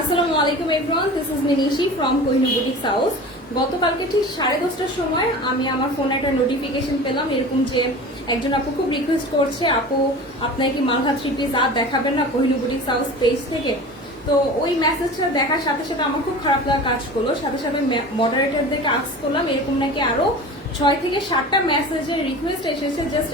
আসসালামু আলাইকুম everyone, this is Minishi from Kohinoor boutiques house. গতকালকে ঠিক 10:30টার সময় আমি আমার ফোনে একটা নোটিফিকেশন পেলাম এরকম যে একজন আপু খুব রিকোয়েস্ট করছে, আপু আপনার কি মালহা 3 পিস আর দেখাবেন না কোহিনূর বুটিক্স হাউস পেজ থেকে। তো ওই মেসেজটা দেখার সাথে সাথে আমার খুব খারাপ লাগা কাজ করলো। সাথে সাথে মডারেটরদেরকে আস্ক করলাম এরকম নাকি আরো 6 থেকে 7টা মেসেজের রিকোয়েস্ট এসেছে জাস্ট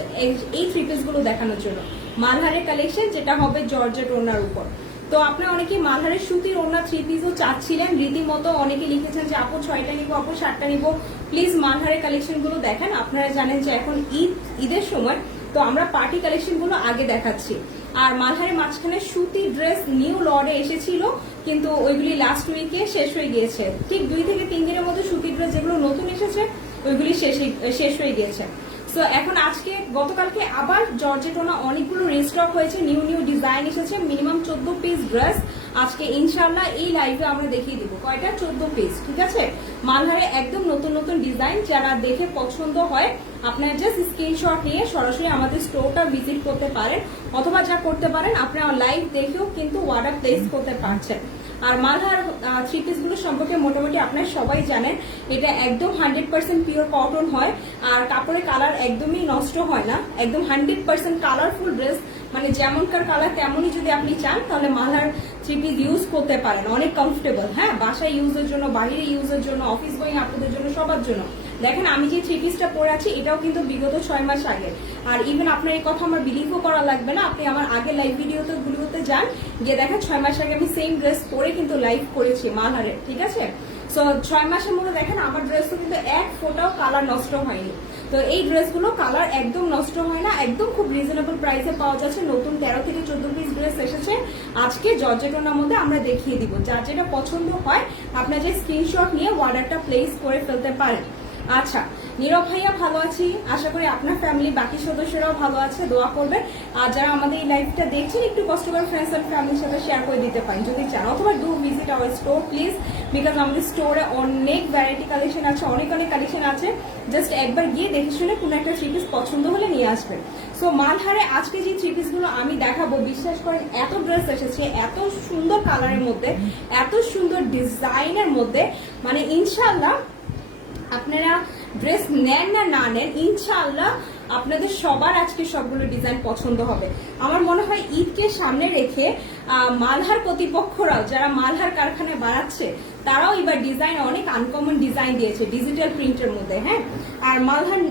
এই 3 পিস গুলো দেখানোর জন্য। মালহারের কালেকশন যেটা হবে জর্জেট ওড়নার উপর। তো আপনারা অনেকেই মালহারের সুতির ওড়না 3 পিসও চাচ্ছিলেন, রীতিমতো অনেকে লিখেছেন যে আপু 6টা নিবো, আপু 7টা নিবো, প্লিজ মালহারের কালেকশন গুলো দেখেন। আপনারা জানেন যে এখন ঈদের সময়, তো আমরা পার্টি কালেকশন গুলো আগে দেখাচ্ছি। আর মালহারের মাঝখানে সুতি ড্রেস নিউ লর্ডে এসেছিল, কিন্তু ওইগুলি লাস্ট উইকে শেষ হয়ে গিয়েছে। ঠিক 2 থেকে 3 দিনের মধ্যে সুতি ড্রেস যেগুলো নতুন এসেছে ওইগুলি শেষ হয়ে গিয়েছে। সো এখন আজকে গতকালকে আবার জর্জেটোনা অনেকগুলো রিস্টক হয়েছে, নিউ ডিজাইন এসেছে, মিনিমাম 14 পিস ড্রেস আজকে ইনশাআল্লাহ এই লাইভে আমরা দেখিয়ে দিব। কয়টা? 14 পিস, ঠিক আছে। মালহারে একদম নতুন ডিজাইন, যারা দেখে পছন্দ হয় আপনারা জাস্ট স্ক্রিনশট নিয়ে সরাসরি আমাদের স্টোরটা ভিজিট করতে পারেন, অথবা যা করতে পারেন আপনারা লাইভ দেখেও কিন্তু অর্ডার প্লেস করতে পারছেন। আর মালহার 3 পিস গুলো সম্পর্কে মোটামুটি আপনারা সবাই জানেন, এটা একদম 100% পিওর কটন হয়, আর কাপড়ের কালার একদমই নষ্ট হয় না, একদম 100% কালারফুল ড্রেস, মানে যেমনকার কালার তেমনই যদি আপনি চান তাহলে মালহার 3 পিস ইউজ করতে পারেন, অনেক কমফোর্টেবল। হ্যাঁ, বাসায় ইউজের জন্য, বাইরে ইউজের জন্য, অফিস গোয়িং আপনাদের জন্য, সবার জন্য। দেখেন আমি যে 3 পিসটা পরে আছি এটাও কিন্তু বিগত 6 মাস আগে। আর ইভেন আপনার এই কথা আমার বিলিভও করা লাগবে না, আপনি আমার আগে লাইভ ভিডিওতে গুলোতে যান, গিয়ে দেখেন 6 মাস আগে আমি সেম ড্রেস পরে কিন্তু লাইভ করেছি মালহারে, ঠিক আছে। সো 6 মাসের মধ্যে দেখেন আমার ড্রেসও কিন্তু এক ফোঁটাও কালার নষ্ট হয়নি। তো এই ড্রেসগুলো কালার একদম নষ্ট হয় না, একদম খুব রিজনেবল প্রাইসে পাওয়া যাচ্ছে। নতুন 13 থেকে 14 পিস ড্রেস এসেছে আজকে জর্জেটোনার মধ্যে, আমরা দেখিয়ে দিব। যার যেটা পছন্দ হয় আপনার যে স্ক্রিনশট নিয়ে অর্ডারটা প্লেস করে ফেলতে পারেন। আচ্ছা, নীরব ভাইয়া ভালো আছি, আশা করি আপনার ফ্যামিলি বাকি সদস্যরাও ভালো আছে, দোয়া করবেন। আর যারা আমাদের এই লাইভটা দেখছেন একটু কষ্ট করে ফ্রেন্ডস এন্ড ফ্যামিলির সাথে শেয়ার করে দিতে পারেন যদি চান, অথবা do visit our store please, because আমাদের স্টোরে অনেক ভ্যারাইটি কালেকশন আছে, অনেক কালেকশন আছে। জাস্ট একবার গিয়ে দেখে শুনে কোনো একটা 3 পিস পছন্দ হলে নিয়ে আসবেন। সো মালহারে আজকে যে 3 পিস গুলো আমি দেখাবো, বিশ্বাস করেন এত ড্রেস এসেছে এত সুন্দর কালারের মধ্যে, এত সুন্দর ডিজাইনের মধ্যে, মানে ইনশাআল্লাহ আপনারা ড্রেস নেন না নেন ইনশাআল্লাহ আপনাদের সবার আজকে সবগুলো ডিজাইন পছন্দ হবে। আমার মনে হয় ঈদকে সামনে রেখে মালহার কর্তৃপক্ষরাও, যারা মালহার কারখানায় বানাচ্ছে, তারাও এবার ডিজাইন অনেক আনকমন ডিজাইন দিয়েছে ডিজিটাল প্রিন্টের মধ্যে। হ্যাঁ, আর মালহার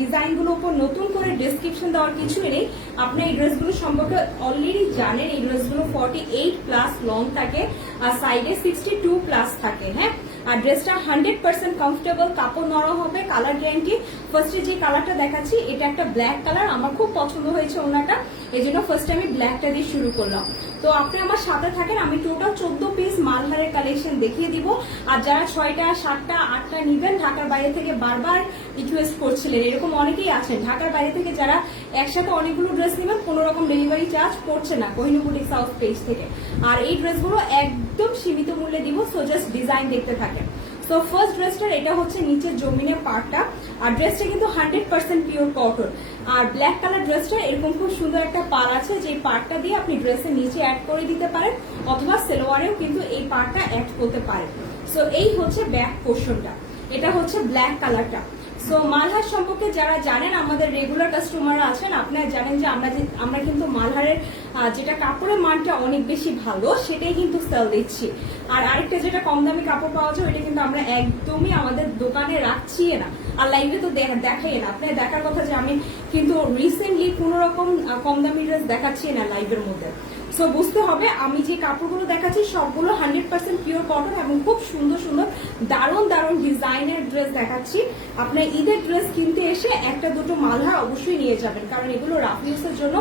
ডিজাইনগুলোর উপর নতুন করে ডেসক্রিপশন দেওয়ার কিছুই নেই, আপনি এই ড্রেসগুলো সম্পর্কে অলরেডি জানেন। এই ড্রেসগুলো 48+ লং থাকে আর সাইডে 62+ থাকে। হ্যাঁ, আর ড্রেসটা 100% কমফোর্টেবল, কাপড় নরম হবে, কালার গ্যারান্টি। ফার্স্টে যে কালারটা দেখাচ্ছি এটা একটা ব্ল্যাক কালার, আমার খুব পছন্দ হয়েছে ওনাটা, এই জন্য ফার্স্টে আমি ব্ল্যাকটা দিয়ে শুরু করলাম। তো আপনি আমার সাথে থাকেন, আমি টোটাল 14 পিস মালহারের কালেকশন দেখিয়ে দিব। আর যারা 6টা 7টা 8টা নিবেন, ঢাকার বাইরে থেকে বারবার রিকোয়েস্ট করছিলেন, এরকম অনেকেই আছেন ঢাকার বাইরে থেকে যারা একসাথে অনেকগুলো ড্রেস নেবেন, কোনো রকম ডেলিভারি চার্জ পড়ছে না কোহিনূর বুটিক্স হাউস পেজ থেকে। আর এই ড্রেসগুলো একদম সীমিত মূল্যে দিব, সো জাস্ট ডিজাইন দেখতে থাকেন। তো ফার্স্ট ড্রেসটার এটা হচ্ছে নিচের জমিনের পার্টটা, আর ড্রেসটা কিন্তু 100% পিওর কটন। আর ব্ল্যাক কালার ড্রেসটা এরকম খুব সুন্দর একটা পার আছে, যে পার্টটা দিয়ে আপনি ড্রেসের নিচে অ্যাড করে দিতে পারেন, অথবা সেলোয়ারেও কিন্তু এই পার্টটা অ্যাড করতে পারেন। সো এই হচ্ছে ব্যাক পোর্শনটা, এটা হচ্ছে ব্ল্যাক কালারটা। সো মালহার সম্পর্কে যারা জানেন, আমাদের রেগুলার কাস্টমাররা আছেন, আপনারা জানেন যে আমরা কিন্তু মালহারের যেটা কাপড়ের মানটা অনেক বেশি ভালো, সেটাই কিন্তু সেল দিচ্ছি। আর আরেকটা যেটা কম দামি কাপড় পাওয়া যায়, ওইটা কিন্তু আমরা একদমই আমাদের দোকানে রাখছি না, আর লাইভে তো দেখাই না। আপনার দেখার কথা যে আমি কিন্তু রিসেন্টলি কোনো রকম কম দামি ড্রেস দেখাচ্ছি না লাইভের মধ্যে। সো বুঝতে হবে আমি যে কাপড়গুলো দেখাচ্ছি সবগুলো 100% পিওর কটন, এবং খুব সুন্দর সুন্দর দারুণ ডিজাইনের ড্রেস দেখাচ্ছি। আপনার ঈদের ড্রেস কিনতে এসে একটা দুটো মালহার অবশ্যই নিয়ে যাবেন, কারণ এগুলো রাফ ইউজের জন্য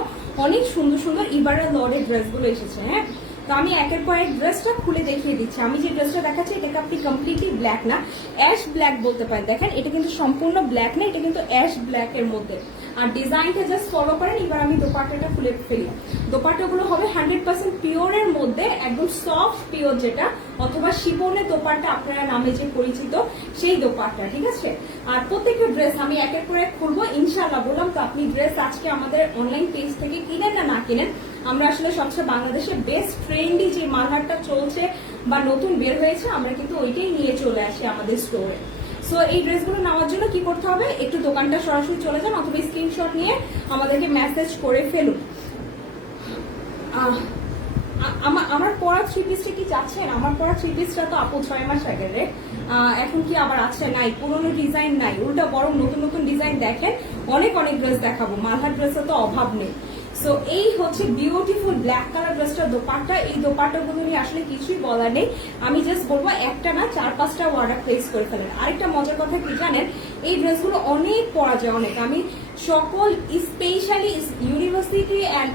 অনেক সুন্দর ইবারের লর্ডের ড্রেসগুলো এসেছে। হ্যাঁ, তো আমি একের পর এক ড্রেসটা খুলে দেখিয়ে দিচ্ছি। আমি যে ড্রেসটা দেখাচ্ছি এটাকে আপনি কমপ্লিটলি ব্ল্যাক না, অ্যাশ ব্ল্যাক বলতে পারেন। দেখেন এটা কিন্তু সম্পূর্ণ ব্ল্যাক না, এটা কিন্তু অ্যাশ ব্ল্যাক এর মধ্যে। আর ডিজাইনটা জাস্ট ফলো করেন। এবার আমি দোপাট্টাটা খুলে ফেলি। দোপাট্টাগুলো হবে 100% পিওরের মধ্যে, একদম সফট পিওর যেটা, অথবা শিফনের দোপাট্টা আপনারা নামে যে পরিচিত সেই দোপাট্টা, ঠিক আছে। আর প্রত্যেকটা ড্রেস আমি একের পর এক খুলবো ইনশাআল্লাহ। বললাম তো, আপনি ড্রেস আজকে আমাদের অনলাইন পেজ থেকে কিনেন না কিনেন, আমরা আসলে সবচেয়ে বাংলাদেশের বেস্ট ট্রেন্ডি যে মালহারটা চলছে বা নতুন বের হয়েছে আমরা কিন্তু ওইটাই নিয়ে চলে আসি আমাদের স্টোরে। সো এই ড্রেসগুলো নেওয়ার জন্য কি করতে হবে, একটু দোকানটা সরাসরি চলে যান অথবা স্ক্রিনশট নিয়ে আমাদেরকে মেসেজ করে ফেলুন। আমার পড়া থ্রি পিসটা কি চাচ্ছেন? আমার পড়া থ্রি পিসটা তো আপু 6 মাস আগের রে, এখন কি আবার আছে? নাই, পুরোনো ডিজাইন নাই, উল্টা বরং নতুন নতুন ডিজাইন দেখেন, অনেক অনেক ড্রেস দেখাবো, মালহার ড্রেসের তো অভাব নেই। সো এই হচ্ছে বিউটিফুল ব্ল্যাক কালার ড্রেসটার দোপাট্টা। এই দোপাট্টাগুলো নিয়ে আসলে কিছুই বলার নেই, আমি জাস্ট বলবো একটা না 4-5টা অর্ডার প্লেস করে ফেলেন। আরেকটা মজার কথা কি জানেন, এই ড্রেসগুলো অনেক পরা যায়, অনেক। আমি সকল specially university and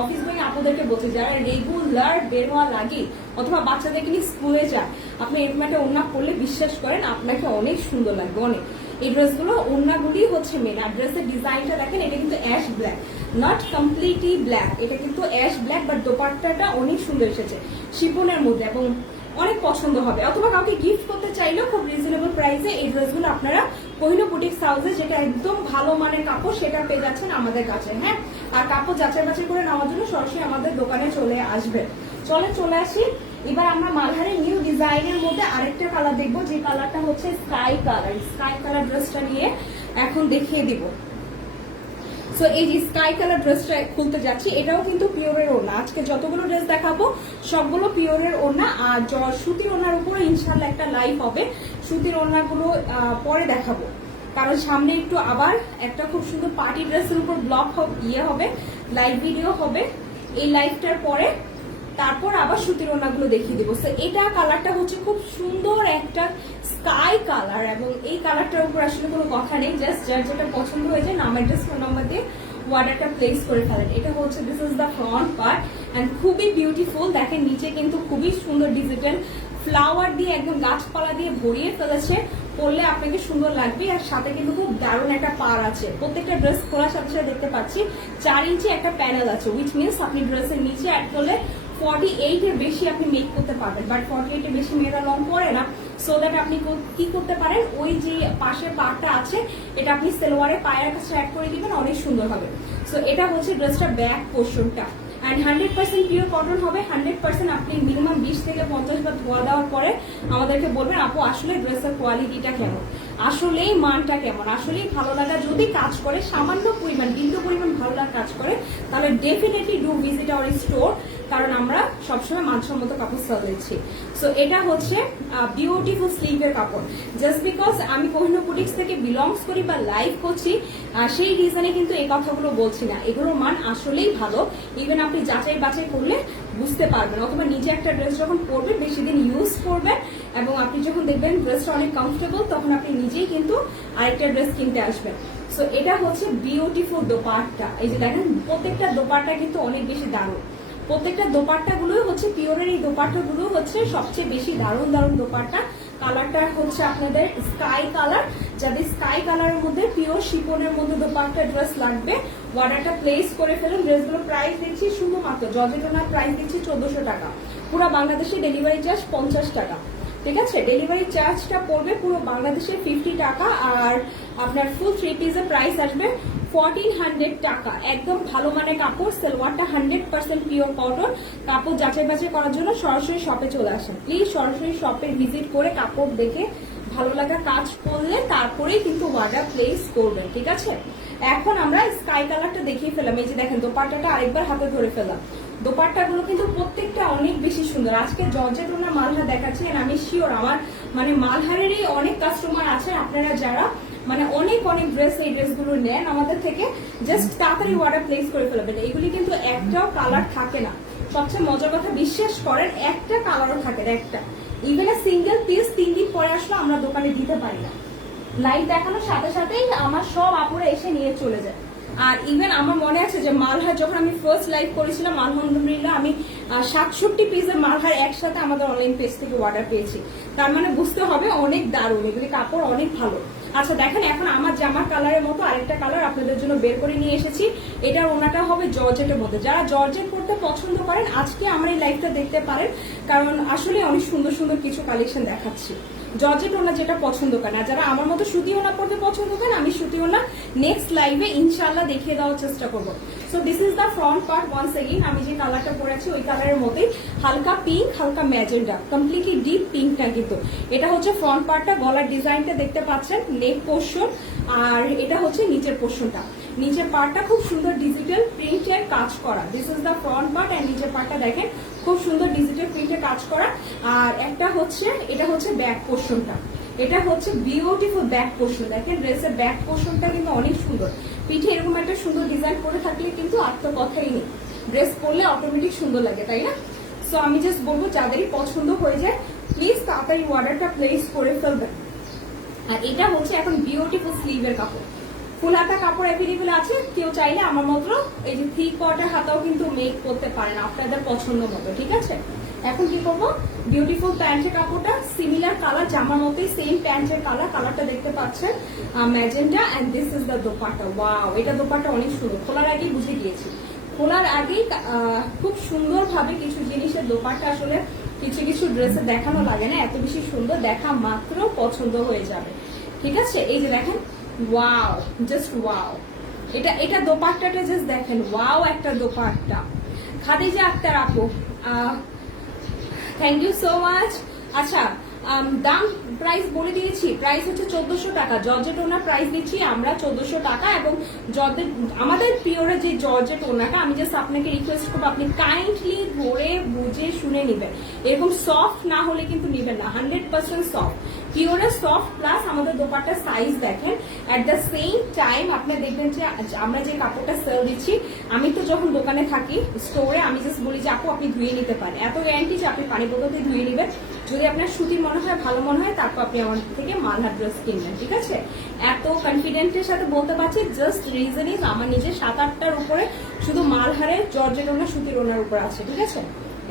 office going আপুদেরকে বলছি, যারা রেগুলার বের হওয়া লাগে অথবা বাচ্চাদেরকে নিয়ে স্কুলে যায়, আপনি এরকম একটা ওড়না পরলে বিশ্বাস করেন আপনাকে অনেক সুন্দর লাগবে, অনেক। এই ড্রেসগুলো ওড়নাগুলি হচ্ছে মেন। আর ড্রেসের ডিজাইনটা দেখেন, এটা কিন্তু ash black, not completely black, এটা কিন্তু অ্যাশ ব্ল্যাক, বাট দোপাট্টাটা অনেক সুন্দর এসেছে শিফনের মধ্যে এবং অনেক পছন্দ হবে। অথবা কাউকে গিফট করতে চাইলেও খুব রিজনেবল প্রাইসে এই ড্রেসগুলো আপনারা কোহিনূর বুটিক্স হাউসে, যেটা একদম ভালো মানের কাপড়, সেটা পেয়ে যাচ্ছেন আমাদের কাছে। হ্যাঁ, আর কাপড় যাচাই বাছাই করে নেওয়ার জন্য সরাসরি আমাদের দোকানে চলে আসবে। চলে আসি এবার আমরা মালহারের নিউ ডিজাইনের মধ্যে আরেকটা কালার দেখবো, যে কালারটা হচ্ছে স্কাই কালার। স্কাই কালার ড্রেসটা নিয়ে এখন দেখিয়ে দিব। সো এই যে স্কাই কালার ড্রেসটা খুলতে যাচ্ছি, এটাও কিন্তু পিওরের ওড়না। আজকে যতগুলো ড্রেস দেখাবো সবগুলো পিওরের ওড়না, আর সুতির ওড়নার উপরে ইনশাল্লাহ একটা লাইভ হবে। সুতির ওড়নাগুলো পরে দেখাবো, কারণ সামনে একটু আবার একটা খুব সুন্দর পার্টি ড্রেসের উপর ব্লগ হবে, লাইভ ভিডিও হবে। এই লাইভটার পরে তারপর আবার সুতির ওড়নাগুলো দেখিয়ে দিব। সো এটা কালারটা হচ্ছে খুব সুন্দর একটা স্কাই কালার, এবং এই কালারটার উপর আসলে কোনো কথা নেই, জাস্ট যার যেটা পছন্দ হয়ে যায় নাম অ্যাড্রেস ফোন নাম্বার দিয়ে অর্ডারটা প্লেস করে ফেলেন। এটা হচ্ছে this is the front part and খুবই বিউটিফুল। দেখেন নিচে কিন্তু খুবই সুন্দর ডিজিটাল ফ্লাওয়ার দিয়ে একদম গাছপালা দিয়ে ভরিয়ে ফেলেছে, পরলে আপনাকে সুন্দর লাগবে। আর সাথে কিন্তু খুব দারুণ একটা পার আছে, প্রত্যেকটা ড্রেস খোলার সাথে সাথে দেখতে পাচ্ছি 4 ইঞ্চি একটা প্যানেল আছে, উইচ মিনস আপনি ড্রেসের নিচে অ্যাড করলে 48 এর বেশি আপনি মেক করতে পারবেন, বাট 48 এর বেশি মেয়েরা লং পরে না। সো দ্যাট আপনি কি করতে পারেন, ওই যে পাশের পার্টটা আছে এটা আপনি সেলোয়ারে পায়ের কাছে অ্যাড করে দিবেন, অনেক সুন্দর হবে। সো এটা হচ্ছে ড্রেসটা ব্যাক পোর্শনটা, অ্যান্ড 100% পিওর কটন হবে। 100% আপনি মিনিমাম 20 থেকে 50 বার ধোয়া দেওয়ার পরে আমাদেরকে বলবেন আপু আসলে ড্রেসের কোয়ালিটিটা কেমন, আসলেই মানটা কেমন, আসলেই ভালো লাগা যদি কাজ করে, সামান্য পরিমাণ বিন্দু পরিমাণ ভালো লাগা কাজ করে, তাহলে definitely do visit our store, কারণ আমরা সবসময় মানসম্মত কাপড় সেল দিচ্ছি। সো এটা হচ্ছে বিউটিফুল স্লিভের কাপড়। জাস্ট বিকজ আমি কোহিনূর বুটিক্স থেকে বিলংস করি বা লাইভ করছি সেই রিজনে কিন্তু এই কথাগুলো বলছি না, এগুলোর মান আসলেই ভালো। ইভেন আপনি যাচাই বাছাই করলে বুঝতে পারবেন, অথবা নিজে একটা ড্রেস যখন পরবেন, বেশি দিন ইউজ করবেন এবং আপনি যখন দেখবেন ড্রেসটা অনেক কমফোর্টেবল, তখন আপনি নিজেই কিন্তু আরেকটা ড্রেস কিনতে আসবেন। সো এটা হচ্ছে বিউটিফুল দোপাট্টা। এই যে দেখেন প্রত্যেকটা দোপাট্টা কিন্তু অনেক বেশি দারুণ, প্রত্যেকটা দোপাট্টা গুলোই হচ্ছে পিওরের। এই দোপাট্টা গুলো হচ্ছে সবচেয়ে বেশি দারুণ দারুণ দোপাট্টা। কালারটা হচ্ছে আপনাদের স্কাই কালার, যাদের স্কাই কালারের মধ্যে পিওর শিফনের মধ্যে দোপাট্টা ড্রেস লাগবে অর্ডারটা প্লেস করে ফেলুন। ড্রেসগুলো প্রাইস দিচ্ছি শুধুমাত্র জর্জেটোনার প্রাইস দিচ্ছি 1400 টাকা, পুরো বাংলাদেশে ডেলিভারি চার্জ 50 টাকা। ঠিক আছে, ডেলিভারি চার্জটা পড়বে পুরো বাংলাদেশে 50 টাকা, আর আপনার ফুল 3 পিসের প্রাইস আসবে 1400 টাকা। একদম ভালো মানের কাপড়, সেলওয়ারটা 100% পিওর কটন। কাপড় যাচাই বাছাই করার জন্য সরাসরি শপে চলে আসেন প্লিজ, সরাসরি শপে ভিজিট করে কাপড় দেখে ভালো লাগা কাজ করলে তারপরেই কিন্তু অর্ডার প্লেস করবেন। ঠিক আছে, এখন আমরা স্কাই কালারটা দেখিয়ে ফেলাম। এই যে দেখেন দোপাট্টাটা আরেকবার হাতে ধরে ফেলাম। দোপাট্টাগুলো কিন্তু প্রত্যেকটা অনেক বেশি সুন্দর। আজকে জর্জেট ওনা মালহার দেখাচ্ছি, আমি শিওর আমার মানে মালহারেরই অনেক কাস্টমার আছেন আপনারা যারা মানে অনেক অনেক ড্রেস এই ড্রেসগুলো নেন আমাদের থেকে, জাস্ট তাড়াতাড়ি অর্ডার প্লেস করে ফেলবেন। এগুলি কিন্তু একটাও কালার থাকে না, সবচেয়ে মজার কথা বিশ্বাস করেন, একটা কালারও থাকে না, একটা ইভেন সিঙ্গেল পিস 3 দিন পরে আসলে আমরা দোকানে দিতে পারি না। লাইভ দেখানোর সাথে সাথেই আমার সব আপুরা এসে নিয়ে চলে যায়। আর ইভেন আমার মনে আছে যে মালহার যখন আমি ফার্স্ট লাইভ করেছিলাম, আলহামদুলিল্লাহ আমি 67 পিসের মালহার একসাথে আমাদের অনলাইন পেজ থেকে অর্ডার পেয়েছি। তার মানে বুঝতে হবে অনেক দারুণ, এগুলি কাপড় অনেক ভালো। আচ্ছা দেখেন, এখন আমার জামার কালারের মতো আরেকটা কালার আপনাদের জন্য বের করে নিয়ে এসেছি। এটার ওনাটা হবে জর্জেটের মধ্যে। যারা জর্জেট পড়তে পছন্দ করেন আজকে আমার এই লাইভটা দেখতে পারেন, কারণ আসলে অনেক সুন্দর সুন্দর কিছু কালেকশন দেখাচ্ছি। জর্জেট ওনা যেটা পছন্দ করেন, আর যারা আমার মতো সুতি ওনা পড়তে পছন্দ করেন, আমি সুতি ওনা নেক্সট লাইভে ইনশাল্লাহ দেখিয়ে দেওয়ার চেষ্টা করবো। So this is the front part. Once again আমি যে কালারটা পরেছি ওই কালারের মধ্যেই হালকা পিঙ্ক, হালকা ম্যাজেন্ডা, কমপ্লিটলি ডিপ পিঙ্কটা কিন্তু। এটা হচ্ছে ফ্রন্ট পার্টটা, গলার ডিজাইনটা দেখতে পাচ্ছেন, নেক পোর্শন, আর এটা হচ্ছে নিচের পোর্শনটা। নিচের পার্টটা খুব সুন্দর ডিজিটাল প্রিন্টের কাজ করা। This is the front part and নিচের পার্টটা দেখেন খুব সুন্দর ডিজিটাল প্রিন্টের কাজ করা। আর একটা হচ্ছে, এটা হচ্ছে ব্যাক পোর্শনটা, এটা হচ্ছে বিউটিফুল ব্যাক পোর্শন। দেখেন ড্রেসের ব্যাক পোর্শনটা কিন্তু অনেক সুন্দর। পিঠে এরকম একটা সুন্দর ডিজাইন করে থাকলে কিন্তু আর তো কথাই নেই, ড্রেস পরলে অটোমেটিক সুন্দর লাগে, তাই না? সো আমি জাস্ট বলবো যাদেরই পছন্দ হয়ে যায় প্লিজ তাড়াতাড়ি অর্ডারটা প্লেস করে ফেলবেন। আর এটা হচ্ছে এখন বিউটিফুল স্লিভের কাপড়, ফুল হাতা কাপড় অ্যাভেলেবল আছে। কেউ চাইলে আমার মতো এই যে 3/4 হাতাও কিন্তু মেক করতে পারেন আপনাদের পছন্দ মতো, ঠিক আছে? এখন কি করবো, বিউটিফুল প্যান্টের কাপড়টা সিমিলার কালার, জামার মতোই সেম প্যান্টের কালার, কালারটা দেখতে পাচ্ছেন magenta, and this is the dupatta. Wow, এটা দোপাট্টা অনেক সুন্দর, খোলার আগেই বুঝে গিয়েছি। খোলার আগেই খুব সুন্দর ভাবে কিছু জিনিসের দোপাট্টা আসলে কিছু কিছু ড্রেসে দেখানো লাগে না, এত বেশি সুন্দর, দেখা মাত্র পছন্দ হয়ে যাবে, ঠিক আছে? এই যে দেখেন, ওয়াও, জাস্ট ওয়াও, এটা দোপাট্টাটা জাস্ট দেখেন, ওয়াও একটা দোপাট্টা। খাদিজা আক্তার আপু, থ্যাংক ইউ সো মাচ। আচ্ছা, দাম প্রাইস বলে দিয়েছি, প্রাইস হচ্ছে 1400 টাকা। জর্জেট ওনার প্রাইস দিচ্ছি আমরা 1400 টাকা। এবং আমাদের পিওরের যে জর্জেট ওনাটা, আমি জাস্ট আপনাকে রিকোয়েস্ট করবো আপনি কাইন্ডলি ধরে বুঝে শুনে নেবেন। এরকম সফট না হলে কিন্তু নেবেন না, 100% সফট, পিওরের সফট। প্লাস আমাদের দোপাট্টার সাইজ দেখেন। অ্যাট দ্য সেম টাইম আপনি দেখবেন যে আমরা যে কাপড়টা সেল দিচ্ছি, আমি তো যখন দোকানে থাকি স্টোরে, আমি জাস্ট বলি যে আপু আপনি ধুয়ে নিতে পারেন, এত গ্যারান্টি যে আপনি পানি বোতল দিয়ে ধুয়ে নেবেন। যদি আপনার সুতির মনে হয়, ভালো মনে হয়, তারপর আপনি আমার থেকে মালহার ড্রেস কিনবেন, ঠিক আছে? এত কনফিডেন্টের সাথে বলতে পারছি, জাস্ট রিজন ইজ আমার নিজের 7-8টার উপরে শুধু মালহারের জর্জেট ওনার, সুতির ওনার উপর আছে, ঠিক আছে?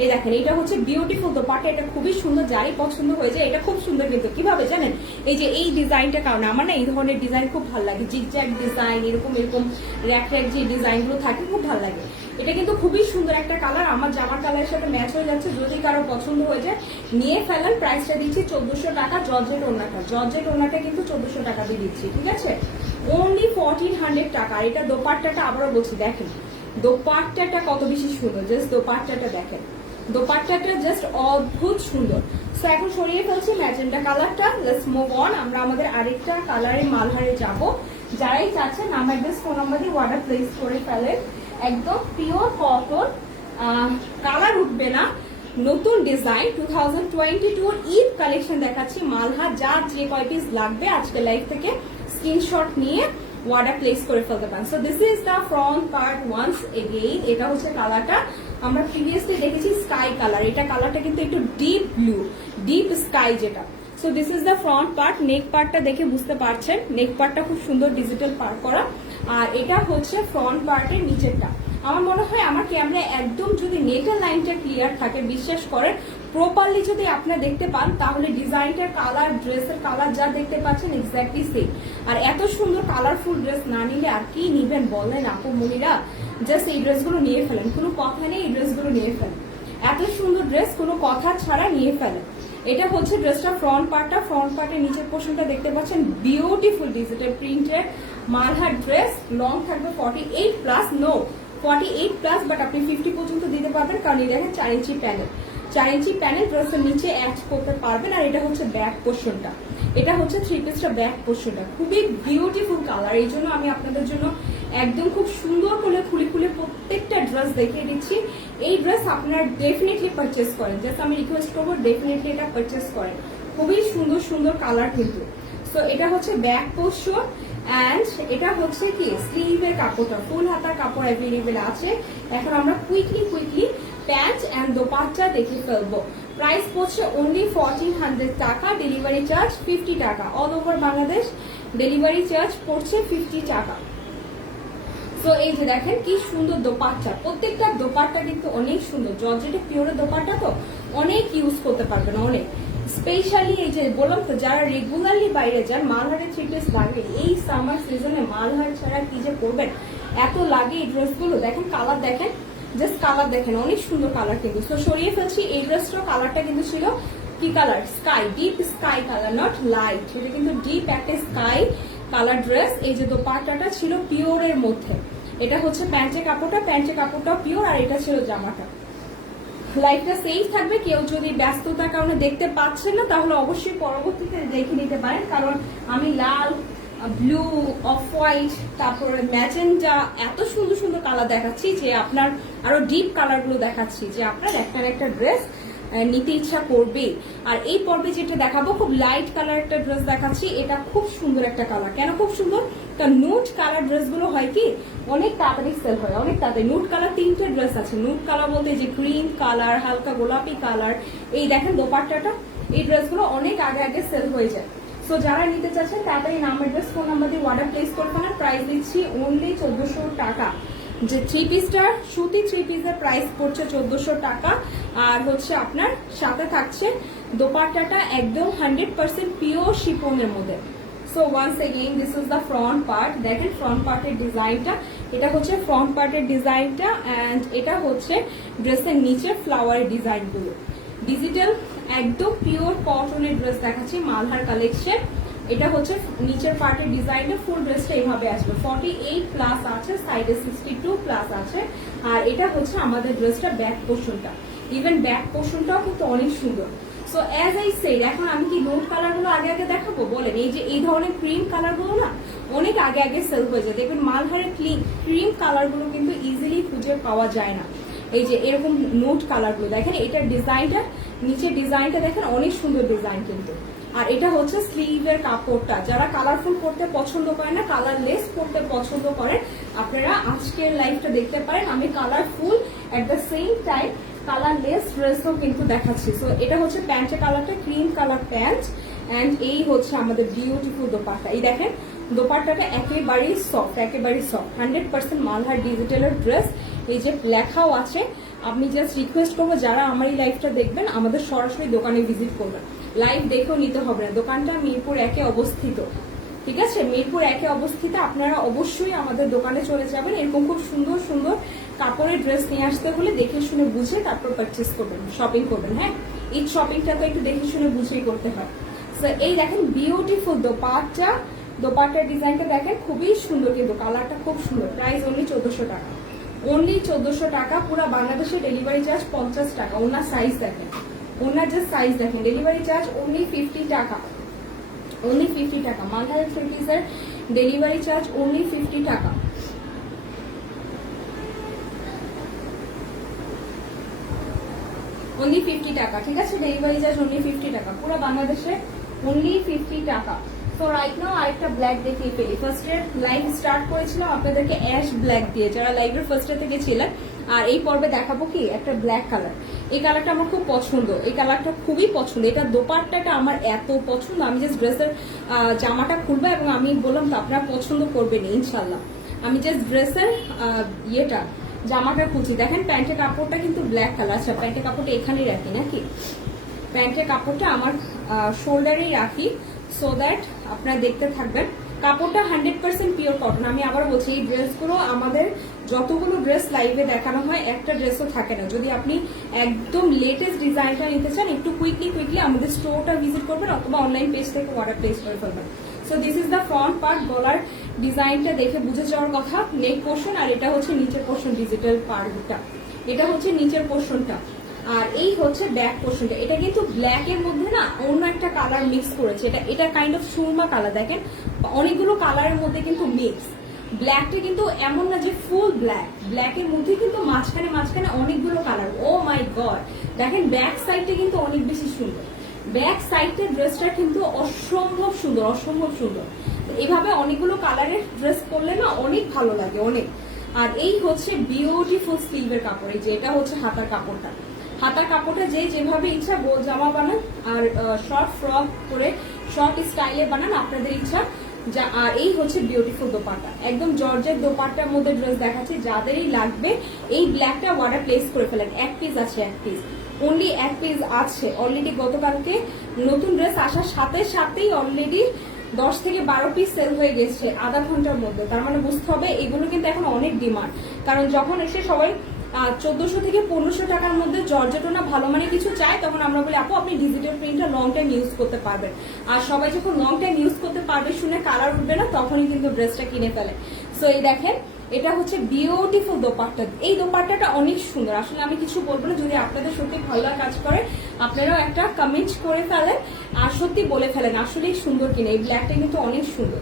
এই দেখেন, এটা হচ্ছে বিউটিফুল দোপাট্টা, এটা খুবই সুন্দর, যারই পছন্দ হয়ে যায়। এটা খুব সুন্দর কিন্তু কিভাবে জানেন, এই যে এই ডিজাইনটার কারণে আমার না এই ধরনের ডিজাইন খুব ভালো লাগে, জিগজ্যাগ ডিজাইন, এরকম এরকম র্যাক র্যাক যে ডিজাইনগুলো থাকে খুব ভালো লাগে। এটা কিন্তু খুবই সুন্দর একটা কালার, আমার জামার কালারের সাথে ম্যাচ হয়ে যাচ্ছে। যদি কারো পছন্দ হয়ে যায় নিয়ে ফেলেন। প্রাইসটা দিচ্ছি 1400 টাকা। জর্জেট ওনাটা, জর্জেট ওনাটা কিন্তু 1400 টাকা দিয়ে দিচ্ছি, ঠিক আছে? অনলি 1400 টাকা। আর এটা দোপাট্টাটা আবারও বলছি, দেখেন দোপাট্টাটা কত বেশি সুন্দর, জাস্ট দোপাট্টাটা দেখেন, দোপাট্টাটা জাস্ট অদ্ভুত সুন্দর। সো এখন সরিয়ে ফেলছি ম্যাজেন্ডা কালারটা, লেটস মুভ অন। আমরা আমাদের আরেকটা কালারে মালহারে যাব। যারাই চাচ্ছেন নাম অ্যাড্রেস ফোন নাম্বার দিয়ে অর্ডার প্লেস করে ফেলেন। একদম পিওর কটন, কালার উঠবে না, নতুন ডিজাইন 2022 ঈদ কালেকশন দেখাচ্ছি। মালহা যার যে কয় পিস লাগবে আজকে লাইভ থেকে স্ক্রিনশট নিয়ে অর্ডার প্লেস করে ফেলতে পারেন। So this is the front part once again. এটা হচ্ছে কালারটা, আমরা প্রিভিয়াসলি দেখেছি স্কাই কালার, এটা কালারটা কিন্তু একটু ডিপ ব্লু, ডিপ স্কাই যেটা। So this is the front part. Neck পার্টটা দেখে বুঝতে পারছেন, নেক পার্টটা খুব সুন্দর ডিজিটাল পার্ট করা। আর এটা হচ্ছে ফ্রন্ট পার্টের নিচেরটা। আমার মনে হয় আমার ক্যামেরা একদম যদি নেটের লাইনটা ক্লিয়ার থাকে, বিশ্বাস করেন প্রপারলি যদি আপনারা দেখতে পান, তাহলে ডিজাইনটার কালার, ড্রেসের কালার যা দেখতে পাচ্ছেন এক্স্যাক্টলি সেম। আর এত সুন্দর কালারফুল ড্রেস না নিলে আর কি নিবেন বলেন আপু মনিরা? জাস্ট এই ড্রেসগুলো নিয়ে ফেলেন, কোনো কথা নেই, এই ড্রেসগুলো নিয়ে ফেলেন। এত সুন্দর ড্রেস, কোনো কথা ছাড়া নিয়ে ফেলেন। এটা হচ্ছে ড্রেসটা ফ্রন্ট পার্টটা। ফ্রন্ট পার্টের নিচের পোর্শনটা দেখতে পাচ্ছেন, বিউটিফুল ডিজিটাল প্রিন্টের মালহার ড্রেস। লং থাকবে 48+, নো 48+, বাট আপনি 50 পর্যন্ত দিতে পারবেন, কারণ এই দেখেন 4 ইঞ্চি প্যানেল, 4 ইঞ্চি প্যানেল ড্রেসের নিচে অ্যাড করতে পারবেন। আর এটা হচ্ছে ব্যাক পোর্শনটা, এটা হচ্ছে 3 পিসটা ব্যাক পোর্শনটা, খুবই বিউটিফুল কালার। এই জন্য আমি আপনাদের জন্য একদম খুব সুন্দর করে খুলে খুলে প্রত্যেকটা ড্রেস দেখিয়ে দিচ্ছি। এই ড্রেস আপনারা ডেফিনেটলি পারচেস করেন, জাস্ট আমি রিকোয়েস্ট করবো ডেফিনেটলি এটা পারচেস করেন, খুবই সুন্দর সুন্দর কালার কিন্তু। সো এটা হচ্ছে ব্যাক পোর্শন অ্যান্ড এটা হচ্ছে কি স্লিভের কাপড়টা, ফুল হাতার কাপড় অ্যাভেলেবেল আছে। এখন আমরা কুইকলি প্যান্ট অ্যান্ড দোপাট্টা দেখে ফেলবো। প্রাইস পড়ছে অনলি 1400 টাকা, ডেলিভারি চার্জ 50 টাকা। All over Bangladesh delivery charge পড়ছে 50 টাকা। তো এই যে দেখেন কি সুন্দর দোপাট্টা, প্রত্যেকটা দোপাট্টা কিন্তু অনেক সুন্দর। জর্জেটে পিওরের দোপাট্টা তো অনেক ইউজ করতে পারবেন, অনেক। স্পেশালি এই যে বললাম তো, যারা রেগুলারলি বাইরে যান, মালহারের 3 পিস লাগে। এই সামার সিজনে মালহার ছাড়া কি যে করবেন, এত লাগে এই ড্রেসগুলো। দেখেন কালার, দেখেন জাস্ট কালার দেখেন, অনেক সুন্দর কালার কিন্তু। তো সরিয়ে ফেলছি। এই ড্রেসটার কালারটা কিন্তু ছিল কি colour, sky, deep sky colour, not light, এটা কিন্তু ডিপ একটা স্কাই কালার ড্রেস। এই যে দোপাট্টাটা ছিল পিওরের মধ্যে, এটা হচ্ছে প্যান্টের কাপড়টা পিওর, আর এটা ছিল জামাটা। লাইফটা সেফ থাকবে। কেউ যদি ব্যস্ততার কারণে দেখতে পাচ্ছেন না তাহলে অবশ্যই পরবর্তীতে দেখে নিতে পারেন, কারণ আমি লাল, ব্লু, অফ হোয়াইট, তারপরে ম্যাজেন্টা, এত সুন্দর সুন্দর কালার দেখাচ্ছি যে আপনার আরো ডিপ কালার গুলো দেখাচ্ছি যে আপনার একটা ড্রেস নিতে ইচ্ছা করবে। আর এই পর্বে যেটা দেখাবো খুব লাইট কালার একটা ড্রেস দেখাচ্ছি, এটা খুব সুন্দর একটা কালার। কেন খুব সুন্দর? কারণ নুট কালার ড্রেস গুলো হয় কি অনেক তাড়াতাড়ি সেল হয়, অনেক তাড়াতাড়ি। নুট কালার 3টে ড্রেস আছে। নুট কালার বলতে যে গ্রিন কালার, হালকা গোলাপি কালার, এই দেখেন দোপাট্টাটা, এই ড্রেসগুলো অনেক আগে সেল হয়ে যায়। সো যারা নিতে চাচ্ছেন তাড়াতাড়ি নাম, অ্যাড্রেস, ফোন নাম্বার দিয়ে অর্ডার প্লেস করে ফেলেন। প্রাইস দিচ্ছি অনলি 1400 টাকা। যে থ্রি পিসটার সুতি থ্রি পিসের প্রাইস পড়ছে 1400 টাকা। আর হচ্ছে আপনার সাথে থাকছে দোপাট্টাটা একদম 100% পিওর শিফনের মধ্যে। So once again this is the front part. দেখেন ফ্রন্ট পার্টের ডিজাইনটা, এটা হচ্ছে ফ্রন্ট পার্টের ডিজাইনটা, অ্যান্ড এটা হচ্ছে ড্রেসের নিচে ফ্লাওয়ারের ডিজাইনগুলো। ডিজিটাল একদম পিওর কটনের ড্রেস দেখাচ্ছি, মালহার কালেকশন। এটা হচ্ছে নিচের পার্টের ডিজাইনটা, ফুল ড্রেসটা এইভাবে আসবে। 48 প্লাস আছে, সাইডে 62 প্লাস আছে। আর এটা হচ্ছে আমাদের ড্রেসটা ব্যাক পোর্শনটা, ইভেন ব্যাক পোর্শনটাও কিন্তু অনেক সুন্দর। সো অ্যাজ আই সেড, এখন আমি কি নোট কালার গুলো আগে দেখাবো? বলেন, এই যে এই ধরনের ক্রিম কালার গুলো না অনেক আগে সেল হয়ে যায়। দেখবেন মালহারের ক্রিম কালার গুলো কিন্তু ইজিলি খুঁজে পাওয়া যায় না। এই যে এরকম নোট কালার গুলো দেখেন, এটার ডিজাইনটা, নিচের ডিজাইনটা দেখেন অনেক সুন্দর ডিজাইন কিন্তু। আর এটা হচ্ছে স্লিভের কাপড়টা। যারা কালারফুল পড়তে পছন্দ করেন না, কালারলেস পড়তে পছন্দ করেন, আপনারা আজকের লাইফটা দেখতে পারেন। আমি colourful at the same time colourless ড্রেসও কিন্তু দেখাচ্ছি। সো এটা হচ্ছে প্যান্টের কালারটা, ক্রিম কালার প্যান্ট, অ্যান্ড এই হচ্ছে আমাদের বিউটিফুল দোপাট্টা। এই দেখেন দোপাট্টাটা একেবারেই সফট, 100% মালহার ডিজিটালের ড্রেস। এই যে লেখাও আছে। আমি জাস্ট রিকোয়েস্ট করবো যারা আমার এই লাইফটা দেখবেন আমাদের সরাসরি দোকানে ভিজিট করবেন, লাইভ দেখেও নিতে হবে না। দোকানটা মিরপুর 1-এ অবস্থিত, ঠিক আছে? মিরপুর 1-এ অবস্থিত। আপনারা অবশ্যই আমাদের দোকানে চলে যাবেন। এরকম খুব সুন্দর সুন্দর কাপড়ের ড্রেস নিয়ে আসতে হলে দেখে শুনে বুঝে তারপর পারচেস করবেন, শপিং করবেন। হ্যাঁ, এই শপিংটা তো একটু দেখে শুনে বুঝেই করতে হয়। সো এই দেখেন বিউটিফুল দোপাট্টার ডিজাইনটা দেখেন খুবই সুন্দর, কিন্তু কালারটা খুব সুন্দর। প্রাইস অনলি 1400 টাকা, অনলি 1400 টাকা। পুরো বাংলাদেশে ডেলিভারি চার্জ 50 টাকা। ওনার সাইজ দেখেন, ওনার যে সাইজ দেখেন, ডেলিভারি চার্জ অনলি 50 টাকা, অনলি 50 টাকা। মালহারের থ্রি পিসের ডেলিভারি চার্জ অনলি 50 টাকা, অনলি 50 টাকা, ঠিক আছে? ডেলিভারি চার্জ অনলি 50 টাকা, পুরো বাংলাদেশে অনলি 50 টাকা। তো রাইট নাও আরেকটা ব্ল্যাক দেখিয়ে ফেলি। ফার্স্টে লাইভ স্টার্ট করেছিলাম আপনাদেরকে অ্যাশ ব্ল্যাক দিয়ে, যারা লাইভের ফার্স্টে থেকে ছিলেন। আর এই পর্বে দেখাবো কি একটা ব্ল্যাক কালার। এই কালারটা আমার খুব পছন্দ, এই কালারটা খুবই পছন্দ। এটা দোপাট্টাটা আমার এত পছন্দ, আমি জাস্ট ড্রেসের জামাটা খুলবো এবং আমি বললাম তো আপনারা পছন্দ করবেন ইনশাল্লাহ। আমি জাস্ট ড্রেসের ইয়েটা জামাটা খুঁজি। দেখেন প্যান্টের কাপড়টা কিন্তু ব্ল্যাক কালার। আচ্ছা, প্যান্টের কাপড়টা এখানেই রাখি নাকি? প্যান্টের কাপড়টা আমার শোল্ডারেই রাখি, সো দ্যাট আপনারা দেখতে থাকবেন। কাপড়টা 100% পিওর কটন। আমি আবার বলছি, এই ড্রেসগুলো আমাদের যতগুলো ড্রেস লাইভে দেখানো হয় একটা ড্রেসও থাকে না। যদি আপনি একদম লেটেস্ট ডিজাইনটা নিতে চান, একটু কুইকলি আমাদের স্টোরটা ভিজিট করবেন অথবা অনলাইন পেজ থেকে অর্ডার প্লেস করে ফেলবেন। So this is the front part. গলার ডিজাইনটা দেখে বুঝে যাওয়ার কথা, নেক পোর্শন। আর এটা হচ্ছে নিচের পোর্শন, ডিজিটাল পার্টটা। এটা হচ্ছে নিচের পোর্শনটা, আর এই হচ্ছে ব্যাক পোর্শনটা। এটা কিন্তু ব্ল্যাক এর মধ্যে না অন্য একটা কালার মিক্স করেছে। এটা কাইন্ড অফ সুরমা কালার। দেখেন অনেকগুলো কালারের মধ্যে কিন্তু মিক্স। ব্ল্যাকটা কিন্তু এমন না যে ফুল ব্ল্যাক, ব্ল্যাকের মধ্যে কিন্তু মাঝখানে অনেকগুলো কালার। ও মাই গড, দেখেন ব্যাক সাইডটা কিন্তু অনেক বেশি সুন্দর। ব্যাক সাইডের ড্রেসটা কিন্তু অসম্ভব সুন্দর। এভাবে অনেকগুলো কালারের ড্রেস করলে না অনেক ভালো লাগে, অনেক। আর এই হচ্ছে বিউটিফুল স্লিভের কাপড়। এই যে এটা হচ্ছে হাতার কাপড়টা। হাতার কাপড়টা যেভাবে ইচ্ছা গোল জামা বানান, আর শর্ট ফ্রক করে শর্ট স্টাইলে বানান, আপনাদের ইচ্ছা। আর এই হচ্ছে বিউটিফুল দোপাট্টা, একদম জর্জের দোপাট্টার মধ্যে ড্রেস দেখাচ্ছে। যাদেরই লাগবে এই ব্ল্যাকটা অর্ডার প্লেস করে ফেলেন। এক পিস আছে, এক পিস, অনলি এক পিস আছে। অলরেডি গতকালকে নতুন ড্রেস আসার সাথেই অলরেডি 10 থেকে 12 পিস সেল হয়ে গেছে আধা ঘন্টার মধ্যে। তার মানে বুঝতে হবে এগুলো কিন্তু এখন অনেক ডিমান্ড। কারণ যখন এসে সবাই 1400 থেকে 1500 টাকার মধ্যে জর্জেটনা ভালো মানে কিছু চায়, তখন আমরা বলি আপু আপনি ডিজিটাল প্রিন্টটা লং টাইম ইউজ করতে পারবেন। আর সবাই যখন লং টাইম ইউজ করতে পারবে শুনে কালার উঠবে না, তখনই কিন্তু ড্রেসটা কিনে ফেলে। সো এই দেখেন এটা হচ্ছে বিউটিফুল দোপাট্টা। এই দোপাট্টাটা অনেক সুন্দর, আসলে আমি কিছু বলবো না, যদি আপনাদের সত্যি ভালো কাজ করে আপনারাও একটা কমেন্ট করে ফেলেন আর সত্যি বলে ফেলেন আসলে সুন্দর কিনা। এই ব্ল্যাকটা কিন্তু অনেক সুন্দর।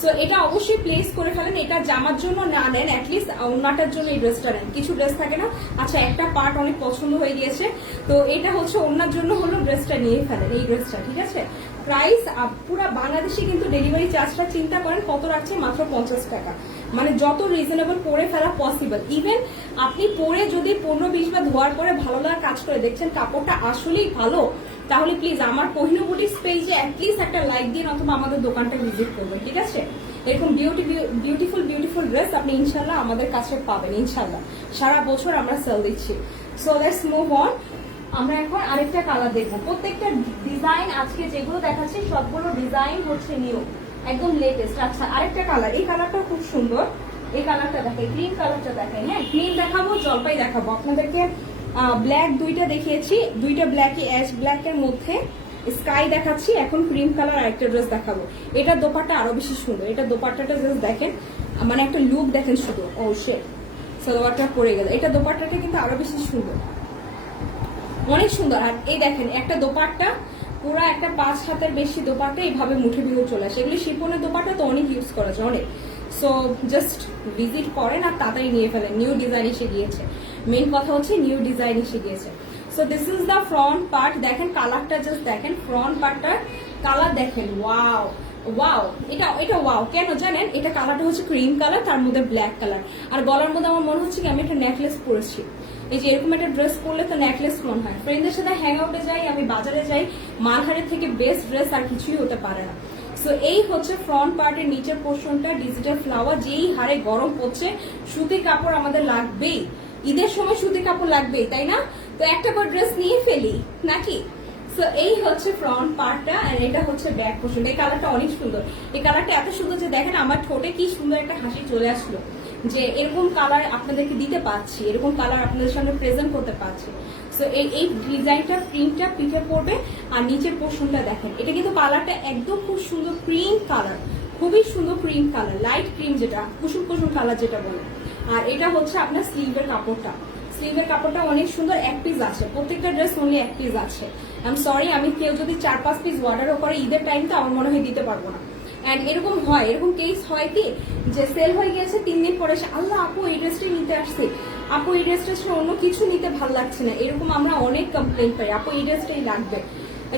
সো এটা অবশ্যই প্লেস করে ফেলেন। এটা জামার জন্য না নেন, অ্যাটলিস্ট ওড়নাটার জন্য এই ড্রেসটা নেন। কিছু ড্রেস থাকে না, আচ্ছা একটা পার্ট অনেক পছন্দ হয়ে গিয়েছে, তো এটা হচ্ছে ওড়নার জন্য হলো ড্রেসটা নিয়ে ফেলেন, এই ড্রেসটা, ঠিক আছে। প্রাইস পুরো বাংলাদেশে কিন্তু ডেলিভারি চার্জটা চিন্তা করেন কত রাখছে, মাত্র 50 টাকা। মানে যত রিজনেবল করে ফেলা পসিবল। ইভেন আপনি পরে যদি 15-20 বার ধোয়ার পরে ভালো লাগার কাজ করে দেখছেন কাপড়টা আসলেই ভালো, তাহলে প্লিজ আমার কোহিনূর বুটিক্স পেজে অ্যাটলিস্ট একটা লাইক দিন অথবা আমাদের দোকানটা ভিজিট করবেন, ঠিক আছে। এরকম বিউটিফুল ড্রেস আপনি ইনশাল্লাহ আমাদের কাছে পাবেন, ইনশাল্লাহ সারা বছর আমরা সেল দিচ্ছি। So let's move on. আমরা এখন আরেকটা কালার দেখবো। প্রত্যেকটা ডিজাইন আজকে যেগুলো দেখাচ্ছি সবগুলো ডিজাইন হচ্ছে নিউ, একদম লেটেস্ট। আচ্ছা আরেকটা কালার, এই কালারটা খুব সুন্দর। এই কালারটা দেখাই, গ্রিন কালারটা দেখাই। হ্যাঁ, গ্রিন দেখাবো, জলপাই দেখাবো। আপনাদেরকে ব্ল্যাক দুইটা দেখিয়েছি, দুইটা ব্ল্যাকই অ্যাশ ব্ল্যাকের মধ্যে স্কাই দেখাচ্ছি। এখন ক্রিম কালার আরেকটা ড্রেস দেখাবো। এটা দোপাট্টা আরো বেশি সুন্দর। এটা দোপাট্টাটা জাস্ট দেখেন, মানে একটা লুক দেখেন শুধু। ও শেট, সালোয়ারটা পরে গেল। এটা দোপাট্টাটা কিন্তু আরো বেশি সুন্দর, অনেক সুন্দর। আর এই দেখেন একটা দোপাট্টা পুরো একটা 5 হাতের বেশি দোপাট্টা এইভাবে মুঠে ভিতরে চলে আসে। এগুলি শিফনের দোপাট্টা তো অনেক ইউজ করা যায় অনেক। সো জাস্ট ভিজিট করেন আর তাড়াতাড়ি নিয়ে ফেলেন। নিউ ডিজাইন এসে গিয়েছে, মেন কথা হচ্ছে নিউ ডিজাইন এসে গিয়েছে। So this is the front part. দেখেন কালারটা জাস্ট দেখেন, ফ্রন্ট পার্টটার কালার দেখেন। ওয়াও ওয়াও, এটা ওয়াও কেন জানেন? এটা কালারটা হচ্ছে ক্রিম কালার, তার মধ্যে ব্ল্যাক কালার। আর গলার মধ্যে আমার মনে হচ্ছে কি আমি একটা নেকলেস পরেছি। এই যে এরকম একটা ড্রেস পরলে তো নেকলেস মনে হয়। ফ্রেন্ডদের সাথে হ্যাং আউটে যাই, আমি বাজারে যাই, মালহারের থেকে বেস্ট ড্রেস আর কিছুই হতে পারে না। সো এই হচ্ছে ফ্রন্ট পার্টের নিচের পোর্শনটা, ডিজিটাল ফ্লাওয়ার। যেই হারে গরম পড়ছে সুতির কাপড় আমাদের লাগবেই, ঈদের সময় সুতির কাপড় লাগবেই, তাই না? তো একটা করে ড্রেস নিয়ে ফেলি নাকি। সো এই হচ্ছে ফ্রন্ট পার্টটা, আর এটা হচ্ছে ব্যাক পোর্শন। এই কালারটা অনেক সুন্দর। এই কালারটা এত সুন্দর যে দেখেন আমার ঠোঁটে কি সুন্দর একটা হাসি চলে আসলো, যে এরকম কালার আপনাদেরকে দিতে পারছি, এরকম কালার আপনাদের সামনে প্রেজেন্ট করতে পারছি। সো এই ডিজাইনটা প্রিন্টটা পিঠে পড়বে। আর নিচের পোর্শনটা দেখেন, এটা কিন্তু কালারটা একদম খুব সুন্দর ক্রিম কালার, খুবই সুন্দর ক্রিম কালার, লাইট ক্রিম, যেটা কুসুম কুসুম কালার যেটা বলে। আর এটা হচ্ছে আপনার স্লিভের কাপড়টা। স্লিভের কাপড়টা অনেক সুন্দর, এক পিস আছে, প্রত্যেকটা ড্রেস অনলি এক পিস আছে। আই এম সরি, আমি কেউ যদি 4-5 পিস অর্ডারও করে ঈদের টাইম তো আমার মনে হয় দিতে পারবো না। এন্ড এরকম হয়, এরকম কেস হয় কি যে সেল হয়ে গেছে 3 দিন পরে এসে আল্লাহ আপু এই ড্রেসটাই নিতে আসছে, আপু এই ড্রেসটা অন্য কিছু নিতে ভালো লাগছে না, এরকম আমরা অনেক কমপ্লেন পাই, আপু এই ড্রেসটাই লাগবে।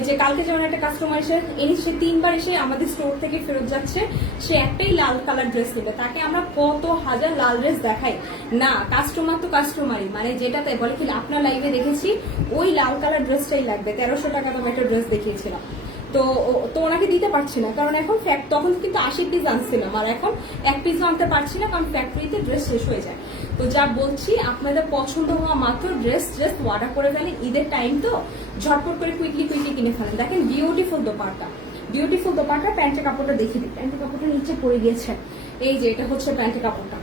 যে কালকে যেমন একটা কাস্টমার এসে সে 3 বার এসে আমাদের স্টোর থেকে ফেরত যাচ্ছে, সে একটাই লাল কালার ড্রেস নেবে, তাকে আমরা কত হাজার লাল ড্রেস দেখাই না, কাস্টমার তো কাস্টমারই, মানে যেটাতে বলে কি আপনার লাইভে দেখেছি ওই লাল কালার ড্রেসটাই লাগবে, 1300 টাকা দাম একটা ড্রেস দেখিয়েছিলাম। তো ওনাকে দিতে পারছি না, কারণ এখন তখন কিন্তু 80 পিস আনছিলাম, আর এখন 1 পিসও আনতে পারছি না, কারণ ফ্যাক্টরিতে ড্রেস শেষ হয়ে যায়। তো যা বলছি, আপনাদের পছন্দ হওয়া মাত্র ড্রেস অর্ডার করে ফেলেন, ঈদের টাইম তো ঝটপট করে কুইকলি কিনে ফেলেন। দেখেন বিউটিফুল দোপাট্টা, বিউটিফুল দোপাট্টা। প্যান্টের কাপড়টা দেখিয়ে দিই, প্যান্টের কাপড়টা নিচে পড়ে গিয়েছে। এই যে এটা হচ্ছে প্যান্টের কাপড়টা,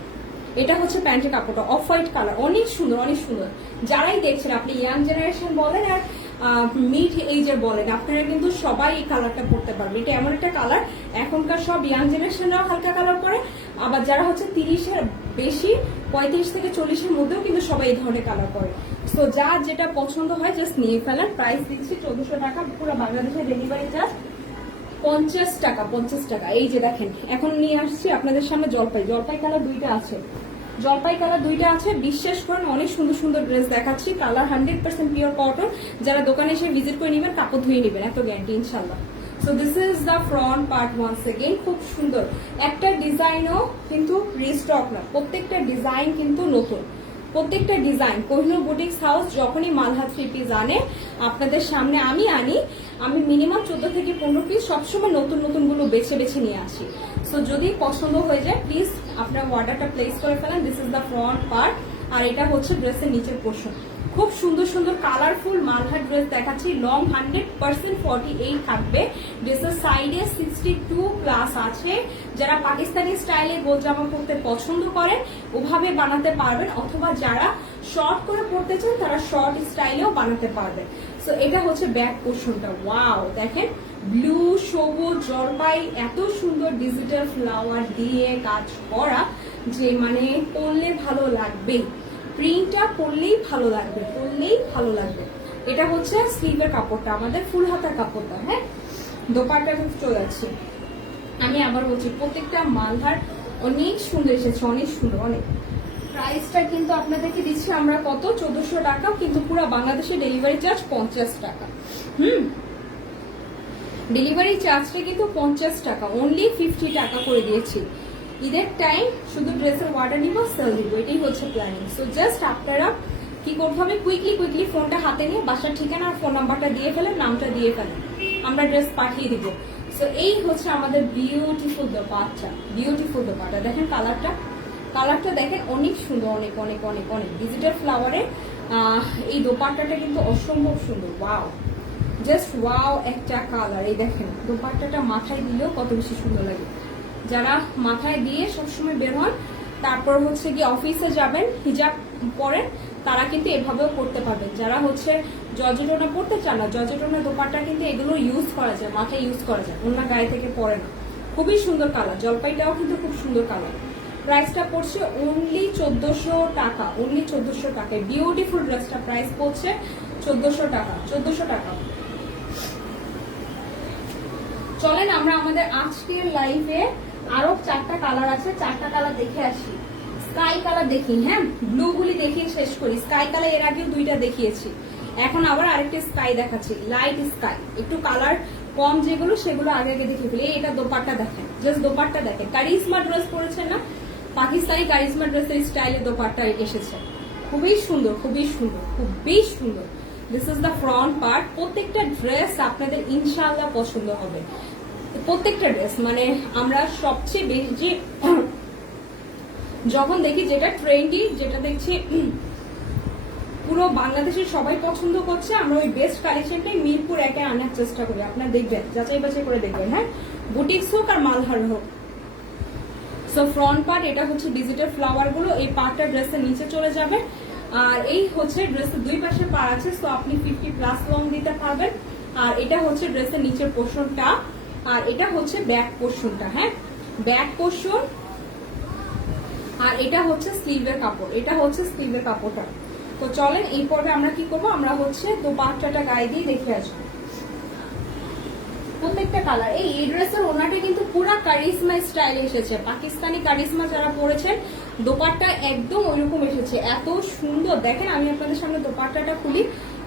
এটা হচ্ছে প্যান্টের কাপড়টা, অফ হোয়াইট কালার, অনেক সুন্দর অনেক সুন্দর। যারাই দেখছেন, আপনি ইয়াং জেনারেশন বলেন আর মিড এজের বলেন, আপনারা কিন্তু সবাই এই কালারটা পরতে পারবে। এটা এমন একটা কালার, এখনকার সব ইয়াং জেনারেশনরাও হালকা কালার পরে, আবার যারা হচ্ছে 30-এর বেশি, 35 থেকে 40-এর মধ্যেও কিন্তু সবাই এই ধরনের কালার পরে। সো যার যেটা পছন্দ হয় জাস্ট নিয়ে ফেলেন। প্রাইস দিচ্ছি 1400 টাকা, পুরো বাংলাদেশের ডেলিভারি চার্জ 50 টাকা, 50 টাকা। এই যে দেখেন, এখন নিয়ে আসছি আপনাদের সামনে জলপাই কালার দুইটা আছে, জলপাই কালার দুইটা আছে। বিশ্বাস করেন অনেক সুন্দর সুন্দর ড্রেস দেখাচ্ছি, কালার 100% পিওর কটন। যারা দোকানে এসে ভিজিট করে নেবেন, কাপড় ধুয়ে নেবেন, এত গ্যারান্টি ইনশাল্লাহ। So this is the front part once again, খুব সুন্দর। একটা ডিজাইনও কিন্তু রিস্টক না, প্রত্যেকটা ডিজাইন কিন্তু নতুন, প্রত্যেকটা ডিজাইন। কোহিনূর বুটিক্স হাউস যখনই মালহার 3 পিস আনে আপনাদের সামনে, আমি মিনিমাম 14 থেকে 15 পিস সবসময় নতুন নতুন গুলো বেছে নিয়ে আসি। সো যদি পছন্দ হয়ে যায় প্লিজ আপনার অর্ডারটা প্লেস করে ফেলেন। This is the front part, আর এটা হচ্ছে ড্রেসের নিচের পোর্শন। খুব সুন্দর সুন্দর কালারফুল মালহার ড্রেস দেখাচ্ছি, লং 100% 48 থাকবে। ড্রেসের সাইডে 62+ আছে। যারা পাকিস্তানি স্টাইলে গোল জামা পরতে পছন্দ করেন ওভাবে বানাতে পারবেন, অথবা যারা শর্ট করে পরতে চান তারা শর্ট স্টাইলেও বানাতে পারবেন। সো এটা হচ্ছে ব্যাক পোর্শনটা। ওয়াও, দেখেন ব্লু, সবুজ, জলপাই, এত সুন্দর ডিজিটাল ফ্লাওয়ার দিয়ে কাজ করা যে মানে পরলে ভালো লাগবে, প্রিন্টটা পরলেই ভালো লাগবে, পরলেই ভালো লাগবে। এটা হচ্ছে স্লিভের কাপড়টা, আমাদের ফুল হাতার কাপড়টা। হ্যাঁ, দোপাট্টাটা চলে যাচ্ছে। আমি আবার বলছি প্রত্যেকটা মালহার অনেক সুন্দর এসেছে, অনেক সুন্দর, অনেক। প্রাইসটা কিন্তু আপনাদেরকে দিচ্ছি আমরা কত, 1400 টাকা, কিন্তু পুরো বাংলাদেশে ডেলিভারি চার্জ 50 টাকা। ডেলিভারি চার্জটা কিন্তু 50 টাকা, অনলি 50 টাকা করে দিয়েছি। ঈদের টাইম শুধু ড্রেসের অর্ডার নিব, সেল দিব, এটাই হচ্ছে প্ল্যানিং। সো জাস্ট আপনারা কি করতে হবে, কুইকলি ফোনটা হাতে নিয়ে বাসার ঠিকানা আর ফোন নাম্বারটা দিয়ে ফেলেন, নামটা দিয়ে ফেলেন, আমরা ড্রেস পাঠিয়ে দিব। সো এই হচ্ছে আমাদের বিউটিফুল দোপাট্টা, বিউটিফুল দোপাট্টা। দেখেন কালারটা দেখেন অনেক সুন্দর, অনেক অনেক অনেক অনেক ডিজিটাল ফ্লাওয়ারে এই দোপাট্টাটা কিন্তু অসম্ভব সুন্দর। ওয়াও, জাস্ট ওয়াও একটা কালার। এই দেখেন দোপাট্টাটা মাথায় দিলেও কত বেশি সুন্দর লাগে। যারা মাথায় দিয়ে সবসময় বের হন, তারপর হচ্ছে গিয়ে অফিসে যাবেন, হিজাব পরেন, তারা কিন্তু এভাবেও করতে পারবেন। যারা হচ্ছে জর্জেটোনা পড়তে চান না, জর্জেটোনা দোপাট্টা কিন্তু এগুলো ইউজ করা যায়, মাথায় ইউজ করা যায়, অন্য গায়ে থেকে পরে না। খুবই সুন্দর কালার, জলপাইটাও কিন্তু খুব সুন্দর কালার। প্রাইসটা পড়ছে অনলি 1400 টাকা, অনলি 1400 টাকায় বিউটিফুল ড্রেসটা প্রাইস পড়ছে 1400 টাকা, 1400 টাকা। চলেন আমরা আমাদের আজকের লাইভে আরো 4টা কালার আছে, 4টা কালার দেখে আসি। স্কাই কালার দেখি, হ্যাঁ ব্লু গুলি দেখিয়ে শেষ করি। স্কাই কালার এর আগেও 2টা দেখিয়েছি, এখন আবার আরেকটা স্কাই দেখাচ্ছি, লাইট স্কাই। একটু কালার কম যেগুলো সেগুলো আগে দেখে ফেলি। এটা দোপাট্টা দেখেন, জাস্ট দোপাট্টা দেখেন, কারিজমা ড্রেস পরেছে না, পাকিস্তানি কারিজমা ড্রেসের স্টাইলে দোপাট্টা এসেছে, খুবই সুন্দর, খুবই সুন্দর, খুবই সুন্দর। This is the front part. প্রত্যেকটা ড্রেস আপনাদের ইনশাআল্লাহ পছন্দ হবে, প্রত্যেকটা ড্রেস। মানে আমরা সবচেয়ে বেশি যখন দেখি যেটা ট্রেন্ডি, যেটা দেখছি পুরো বাংলাদেশের সবাই পছন্দ করছে, আমরা ওই বেস্ট কালেকশনটাই মিরপুর 1-এ আনার চেষ্টা করি। আপনারা দেখবেন, যাচাই বাছাই করে দেখবেন, হ্যাঁ বুটিক্স হোক আর মালহার হোক। সো ফ্রন্ট পার্ট এটা হচ্ছে ডিজিটাল ফ্লাওয়ার গুলো, এই পার্টটা ড্রেসের নিচে চলে যাবে। আর এই হচ্ছে ড্রেসের 2 পাশে পার আছে, সো আপনি 50+ লং দিতে পারবেন। আর এটা হচ্ছে ড্রেসের নিচের পোর্শনটা, আর এটা হচ্ছে ব্যাক পোর্শনটা। হ্যাঁ, ব্যাক পোর্শন। আর এটা হচ্ছে স্লিভের কাপড়, এটা হচ্ছে স্লিভের কাপড়টা। তো চলেন এই পর্বে আমরা কি করবো, আমরা হচ্ছে দোপাট্টাটা গায়ে দিয়ে দেখে আসবো প্রত্যেকটা কালার। এই ড্রেসের ওনাটা কিন্তু পুরা কারিজমা স্টাইলে এসেছে, পাকিস্তানি কারিজমা যারা পরেছেন দোপাট্টা একদম ওইরকম এসেছে, এত সুন্দর। দেখেন আমি আপনাদের সামনে দোপাট্টাটা খুলি,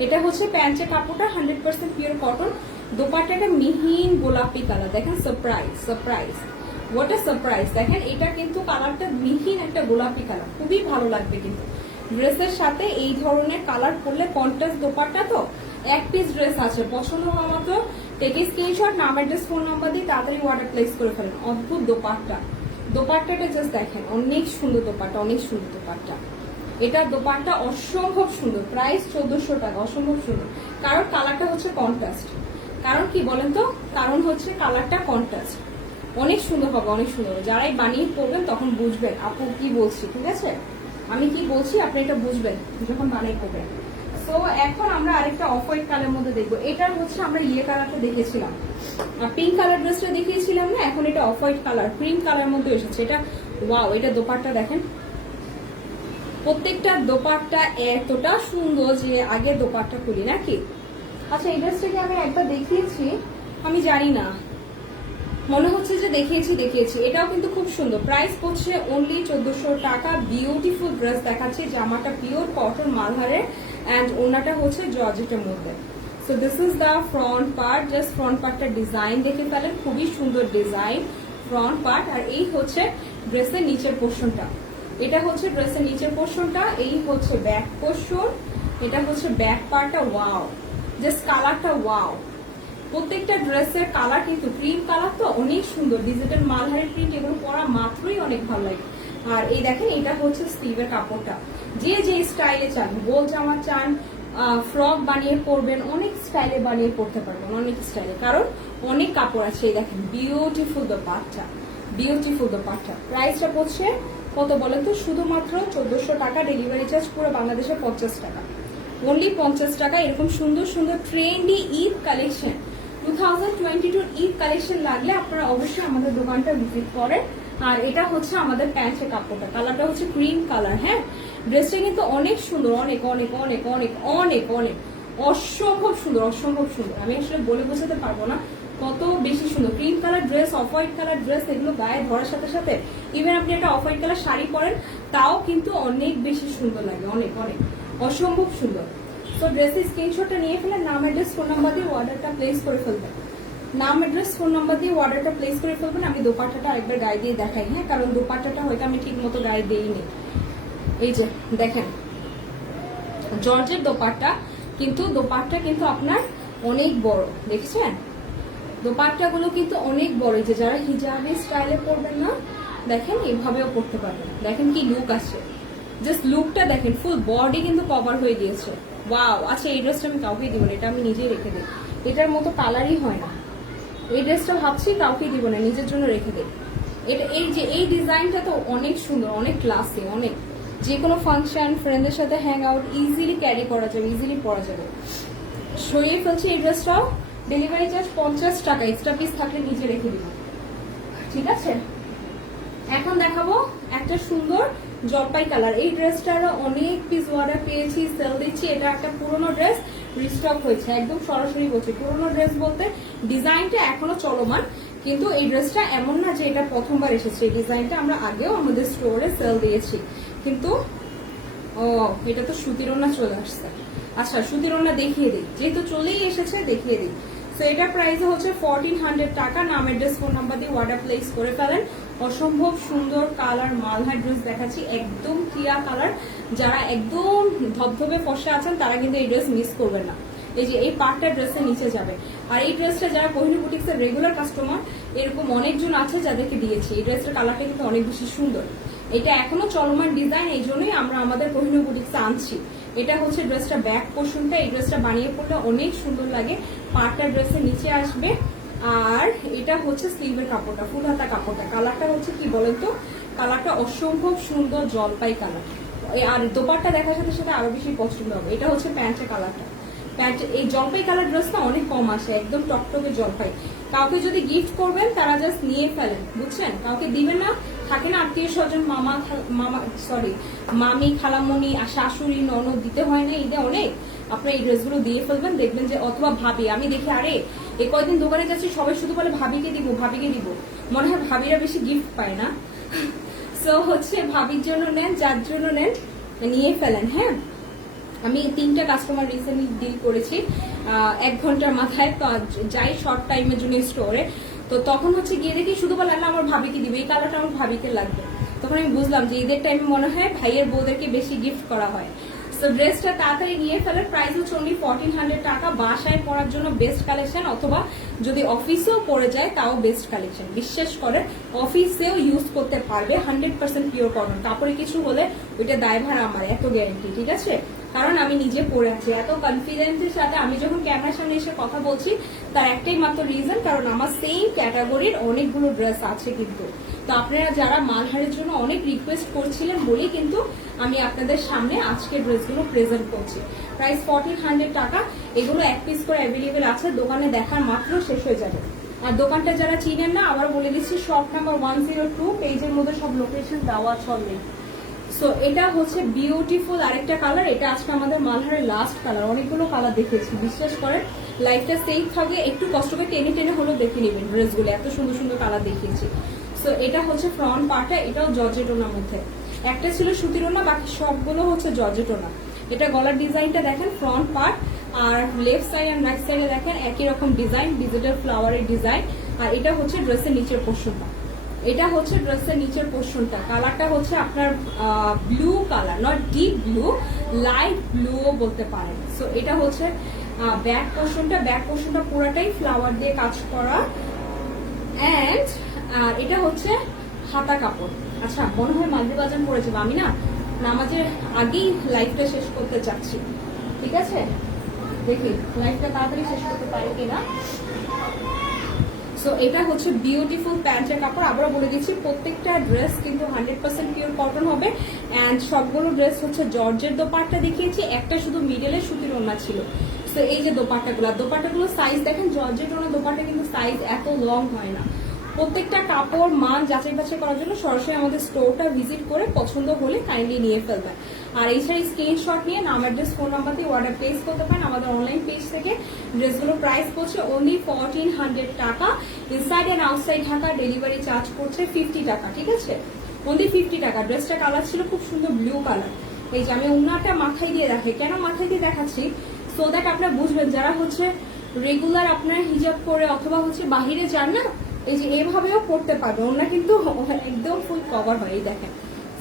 এটা হচ্ছে প্যান্টের কাপড়টা 100% পিওর কটন। দোপাট্টাটা মিহিন গোলাপি কালার, দেখেন surprise, surprise, what a surprise. দেখেন এটা কিন্তু কালারটা মিহিন একটা গোলাপি কালার, খুবই ভালো লাগবে কিন্তু ড্রেসের সাথে এই ধরনের কালার পরলে। কন্ট্রাস্ট দোপাট্টা তো, 1 পিস ড্রেস আছে, পছন্দ হওয়া মাত্র টেকে স্ক্রিনশট, নাম অ্যাড্রেস ফোন নাম্বার দিয়ে তাড়াতাড়ি অর্ডার প্লেস করে ফেলেন। অদ্ভুত দোপাট্টা, দোপাট্টাটা জাস্ট দেখেন, অনেক সুন্দর দোপাট্টা, অনেক সুন্দর দোপাট্টা। এটা দোপাট্টা অসম্ভব সুন্দর, প্রাইস 1400 টাকা, অসম্ভব সুন্দর। কারণ কালারটা হচ্ছে কন্ট্রাস্ট। কারণ কি বলেন তো, কারণ হচ্ছে কালারটা কন্ট্রাস্ট, অনেক সুন্দর হবে, অনেক সুন্দর। যারাই বানিয়ে পড়বেন তখন বুঝবেন আপু কি বলছি, ঠিক আছে, আমি কি বলছি আপনি এটা বুঝবেন যখন বানিয়ে পড়বেন। তো এখন আমরা আরেকটা অফ হোয়াইট কালার মধ্যে দেখবো। এটার হচ্ছে আমরা ইয়ে কালারটা দেখেছিলাম, পিঙ্ক কালার ড্রেসটা দেখিয়েছিলাম না, এখন এটা off white colour cream colour মধ্যে এসেছে। এটা ওয়াও, এটা দোপাট্টা দেখেন, প্রত্যেকটা দোপাট্টা এতটা সুন্দর যে আগে দোপাট্টা খুলি নাকি। আচ্ছা এই ড্রেসটাকে আমি একবার দেখিয়েছি, আমি জানি না, মনে হচ্ছে যে দেখিয়েছি। এটাও কিন্তু খুব সুন্দর, প্রাইস পড়ছে অনলি 1400 টাকা। বিউটিফুল ড্রেস দেখাচ্ছি, জামাটা পিওর কটন মালহারের এন্ড ওনাটা হচ্ছে জর্জেটের মধ্যে। So this is the front part, just front পার্টটা ডিজাইন দেখে ফেলেন, খুবই সুন্দর ডিজাইন ফ্রন্ট পার্ট। আর এই হচ্ছে ড্রেসের নিচের পোর্শনটা, এটা হচ্ছে ড্রেসের নিচের পোর্শনটা, এই হচ্ছে ব্যাক পোর্শন, এটা হচ্ছে ব্যাক পার্টটা। ওয়াও, জাস্ট কালারটা ওয়াও। প্রত্যেকটা ড্রেসের কালার কিন্তু ক্রিম কালার তো অনেক সুন্দর, ডিজিটাল মালহারের প্রিন্ট, এগুলো পরা মাত্রই অনেক ভালো লাগে। আর এই দেখেন এটা হচ্ছে স্লিভের কাপড়টা, যে যে স্টাইলে চান, গোল জামা চান, ফ্রক বানিয়ে পরবেন, অনেক স্টাইলে বানিয়ে পরতে পারবেন, অনেক স্টাইলে, কারণ অনেক কাপড় আছে। এই দেখেন বিউটিফুল দোপাট্টা, বিউটিফুল দোপাট্টা। প্রাইসটা পড়ছে কত বলেন তো, শুধুমাত্র 1400 টাকা, ডেলিভারি চার্জ পুরো বাংলাদেশে 50 টাকা। অনলি 50 টাকা। এরকম সুন্দর সুন্দর trendy Eid collection 2022 Eid collection লাগলে আপনারা অবশ্যই আমাদের দোকানটা ভিজিট করেন। আর এটা হচ্ছে আমাদের প্যান্টের কাপড়টা, কালারটা হচ্ছে ক্রিম কালার। হ্যাঁ, ড্রেসটা কিন্তু অনেক সুন্দর, অনেক অনেক অনেক অনেক অনেক অনেক অসম্ভব সুন্দর, অসম্ভব সুন্দর। আমি আসলে বলে বোঝাতে পারবো না কত বেশি সুন্দর। Cream colour dress, off white colour dress, এগুলো গায়ে ধরার সাথে সাথে ইভেন আপনি একটা অফ হোয়াইট কালার শাড়ি পরেন তাও কিন্তু অনেক বেশি সুন্দর লাগে, অনেক অনেক অসম্ভব সুন্দর। তো ড্রেসের স্ক্রিনশটটা নিয়ে ফেলেন, নাম অ্যাড্রেস ফোন নাম্বার দিয়ে অর্ডারটা প্লেস করে ফেলবেন। নাম অ্যাড্রেস ফোন নাম্বার দিয়ে অর্ডারটা প্লেস করে ফেলবেন। আমি দোপাট্টাটা আরেকবার গায়ে দিয়ে দেখাই। হ্যাঁ, কারণ দোপাট্টাটা হয়তো আমি ঠিক মতো গায়ে দিইনি। এই যে দেখেন জর্জের দোপাট্টা, কিন্তু দোপাট্টা কিন্তু আপনার অনেক বড়, দেখছেন দোপাট্টাগুলো কিন্তু অনেক বড়। যে যারা হিজাবি স্টাইলে পরবেন না, দেখেন এভাবেও পরতে পারবেন। দেখেন কি লুক আসে, জাস্ট লুকটা দেখেন, ফুল বডি কিন্তু কভার হয়ে গিয়েছে। ওয়াও। আচ্ছা, এই ড্রেসটা আমি কাউকেই দিব না, এটা আমি নিজেই রেখে দিই। এটার মতো কালারই হয় না। এই ড্রেসটা ভাবছি কাউকেই দিব না, নিজের জন্য রেখে দিই। এটা এই যে এই ডিজাইনটা তো অনেক সুন্দর, অনেক ক্লাসি, অনেক যে কোনো ফাংশন ফ্রেন্ডদের সাথে হ্যাং আউট ইজিলি ক্যারি করা যাবে, ইজিলি পরা যাবে। সরিয়ে ফেলছি এই ড্রেসটাও। ডেলিভারি চার্জ 50 টাকা, এক্সট্রা পিস থাকলে নিচে রেখে দিব, ঠিক আছে। এখন দেখাবো একটা সুন্দর জলপাই কালার। এই ড্রেসটার অনেক পিস অর্ডার পেয়েছি, সেল দিচ্ছি। এটা একটা পুরোনো ড্রেস, রিস্টক হয়েছে। একদম সরাসরি বলছি, পুরোনো ড্রেস বলতে ডিজাইনটা এখনো চলমান, কিন্তু এই ড্রেসটা এমন না যে এটা প্রথমবার এসেছে। এই ডিজাইনটা আমরা আগেও আমাদের স্টোরে সেল দিয়েছি, কিন্তু ও এটা তো সুতির ওড়না চলে আসছে। আচ্ছা, সুতির ওড়না দেখিয়ে দিই, যেহেতু চলেই এসেছে দেখিয়ে দিই। তো এটার প্রাইস হচ্ছে 1400 টাকা। নাম অ্যাড্রেস ফোন নাম্বার দিয়ে অর্ডার প্লেস করে ফেলেন। অসম্ভব সুন্দর কালার মালহার ড্রেস দেখাচ্ছি, একদম টিয়া কালার। যারা একদম ধবধবে ফর্সা আছেন তারা কিন্তু এই ড্রেস মিস করবেন না। এই যে এই পার্টটা ড্রেসের নিচে যাবে। আর এই ড্রেসটা যারা কোহিনূর বুটিক্সের রেগুলার কাস্টমার, এরকম অনেকজন আছে যাদেরকে দিয়েছি। এই ড্রেসটার কালারটা কিন্তু অনেক বেশি সুন্দর। এটা এখনো চলমান ডিজাইন, এই জন্যই আমরা আমাদের কোহিনূর বুটিক্সে আনছি। এটা হচ্ছে ড্রেসটা ব্যাক পোর্শনটা। এই ড্রেসটা বানিয়ে পড়লে অনেক সুন্দর লাগে। পার্টটা ড্রেসের নিচে আসবে। আর এটা হচ্ছে স্লিভের কাপড়টা, ফুল হাতা কাপড়টা। কালারটা হচ্ছে কি বলেন তো, কালারটা অসম্ভব সুন্দর জলপাই কালার। আর দোপাট্টা দেখার সাথে সাথে আরো বেশি পছন্দ হবে। এটা হচ্ছে প্যান্টের কালারটা। প্যান্ট এই জলপাই কালার ড্রেসটা অনেক কম আসে, একদম টকটকে জলপাই। কাউকে যদি গিফট করবেন তারা জাস্ট নিয়ে ফেলেন, বুঝছেন। কাউকে দিবেন না, থাকে না আত্মীয় স্বজন, মামি, খালামণি, শাশুড়ি, ননদ, দিতে হয় না ঈদে অনেক। আপনার এই ড্রেসগুলো দিয়ে ফেলবেন, দেখবেন যে অথবা ভাবি, আমি দেখি আরে এই কয়েকদিন দোকানে যাচ্ছি সবাই শুধু বলে ভাবিকে দিব, ভাবিকে দিব। মনে হয় ভাবিরা বেশি গিফট পায় না। সো হচ্ছে ভাবির জন্য নেন, যার জন্য নেন নিয়ে ফেলেন। হ্যাঁ, আমি 3টা কাস্টমার রিসেন্টলি ডিল করেছি 1 ঘন্টার মাথায়। যাই শর্ট টাইমের জন্য স্টোরে, তো তখন হচ্ছে গিয়ে দেখি শুধু বলে না আমার ভাবিকে দিবে, এই কালারটা আমার ভাবিকে লাগবে। তখন আমি বুঝলাম যে ঈদের টাইমে মনে হয় ভাইয়ের বউদেরকে বেশি গিফট করা হয়। তো ড্রেসটা তাড়াতাড়ি নিয়ে ফেলার প্রাইস হচ্ছে অনলি 1400 টাকা। বাসায় পরার জন্য বেস্ট কালেকশন, অথবা যদি অফিসেও পরে যায় তাও বেস্ট কালেকশন। বিশ্বাস করে অফিসেও ইউজ করতে পারবে, 100% পিওর কটন। কাপড়ে কিছু হলে ওইটা দায়ভার আমার, এত গ্যারান্টি, ঠিক আছে। কারণ আমি নিজে পরে আছি এত কনফিডেন্সের সাথে। আমি যখন ক্যামেরার সামনে এসে কথা বলছি তার একটাই মাত্র রিজন, কারণ আমার সেম ক্যাটাগরির অনেকগুলো ড্রেস আছে কিন্তু। তো আপনারা যারা মালহারের জন্য অনেক রিকোয়েস্ট করছিলেন বলেই কিন্তু আমি আপনাদের সামনে আজকে ড্রেসগুলো প্রেজেন্ট করছি। প্রাইস 1400 টাকা। এগুলো 1 পিস করে অ্যাভেলেবেল আছে, দোকানে দেখার মাত্র শেষ হয়ে যাবে। আর দোকানটা যারা চিনেন না, আবার বলে দিচ্ছি, শপ নাম্বার 102, পেজের মধ্যে সব লোকেশন দেওয়া চলবে। সো এটা হচ্ছে বিউটিফুল আরেকটা কালার। এটা আজকে আমাদের মালহারের লাস্ট কালার। অনেকগুলো কালার দেখিয়েছি, বিশ্বাস করেন লাইফটা সেফ থাকে, একটু কষ্ট করে টেনে টেনে হলেও দেখে নেবেন ড্রেসগুলো, এত সুন্দর সুন্দর কালার দেখিয়েছি। সো এটা হচ্ছে ফ্রন্ট পার্টটা, এটাও জর্জেটোনার মধ্যে। একটা ছিল সুতির ওনা, বাকি সবগুলো হচ্ছে জর্জেটোনা। এটা গলার ডিজাইনটা দেখেন, ফ্রন্ট পার্ট। আর লেফট সাইড আর রাইট সাইডে দেখেন একই রকম ডিজাইন, ডিজিটাল ফ্লাওয়ারের ডিজাইন। আর এটা হচ্ছে ড্রেসের নিচের পোর্শনটা। এটা হচ্ছে ড্রেসের নিচের পোর্শনটা। কালারটা হচ্ছে আপনার blue colour, not deep blue, light blue বলতে পারেন। সো এটা হচ্ছে ব্যাক পোর্শনটা। ব্যাক পোর্শনটা পুরাটাই ফ্লাওয়ার দিয়ে কাজ করা। অ্যান্ড এটা হচ্ছে হাতা কাপড়। আচ্ছা, মনে হয় মাগরিব আজান পড়ে যাবে, আমি না নামাজের আগেই লাইফটা শেষ করতে চাচ্ছি, ঠিক আছে। দেখি লাইফটা তাড়াতাড়ি শেষ করতে পারি কিনা। সো এটা হচ্ছে বিউটিফুল প্যান্টের কাপড়। আবারও বলে দিচ্ছি প্রত্যেকটা ড্রেস কিন্তু 100% পিওর কটন হবে অ্যান্ড সবগুলো ড্রেস হচ্ছে জর্জের দোপাট্টা দেখিয়েছি, একটা শুধু মিডলে সুতির ওড়না ছিল। তো এই যে দোপাট্টাগুলো সাইজ দেখেন, জর্জের ওড়না দোপাট্টা কিন্তু সাইজ এত লং হয় না। প্রত্যেকটা কাপড় মান যাচাই বাছাই করার জন্য সরাসরি আমাদের স্টোরটা ভিজিট করে পছন্দ হলে কাইন্ডলি নিয়ে ফেলবেন। আর এছাড়া স্ক্রিনশট নিয়ে নাম অ্যাড্রেস ফোন নাম্বার দিয়ে অর্ডার প্লেস করতে পারেন আমাদের অনলাইন পেজ থেকে। ড্রেসগুলো প্রাইস পড়ছে অনলি 1400 টাকা। Inside and outside Dhaka delivery charge পড়ছে 50 টাকা, ঠিক আছে, অনলি 50 টাকা। ড্রেসটা কালার ছিল খুব সুন্দর ব্লু কালার। এই যে আমি ওনাটা মাথায় দিয়ে রাখি, কেন মাথায় দিয়ে দেখাচ্ছি, সো দ্যাট আপনারা বুঝবেন যারা হচ্ছে রেগুলার আপনারা হিজাব করে অথবা হচ্ছে বাহিরে যান না, এই যে এভাবেও পড়তে পারবে। ওনা কিন্তু একদম ফুল কভার হয়, এই দেখেন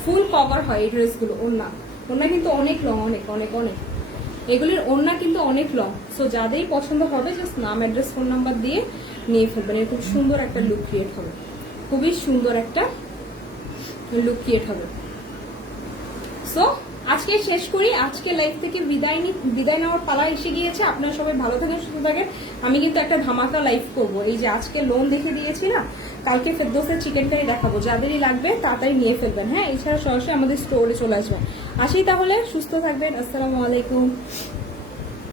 ফুল কভার হয় এই ড্রেসগুলো। ওনা কিন্তু অনেক লং, অনেক অনেক অনেক, এগুলির ওনা কিন্তু অনেক লং। সো যাদেরই পছন্দ হবে জাস্ট নাম অ্যাড্রেস ফোন নাম্বার দিয়ে নিয়ে ফেলবেন। এর খুব সুন্দর একটা লুক ক্রিয়েট হবে, খুবই সুন্দর একটা লুক ক্রিয়েট হবে। সো আজকে শেষ করি, আজকে লাইফ থেকে বিদায় নেওয়ার পালা এসে গিয়েছে। আপনারা সবাই ভালো থাকেন, সুস্থ থাকেন। আমি কিন্তু একটা ধামাকা লাইফ করব। এই যে আজকে লোন দেখে দিয়েছি না, কালকে ফেরদৌসের চিকেন কারি দেখাবো, যাদেরই লাগবে তাড়াতাড়ি নিয়ে ফেলবেন। হ্যাঁ, এছাড়া সরাসরি আমাদের স্টোরে চলে আসবেন। আসি তাহলে, সুস্থ থাকবেন। আসসালামু আলাইকুম।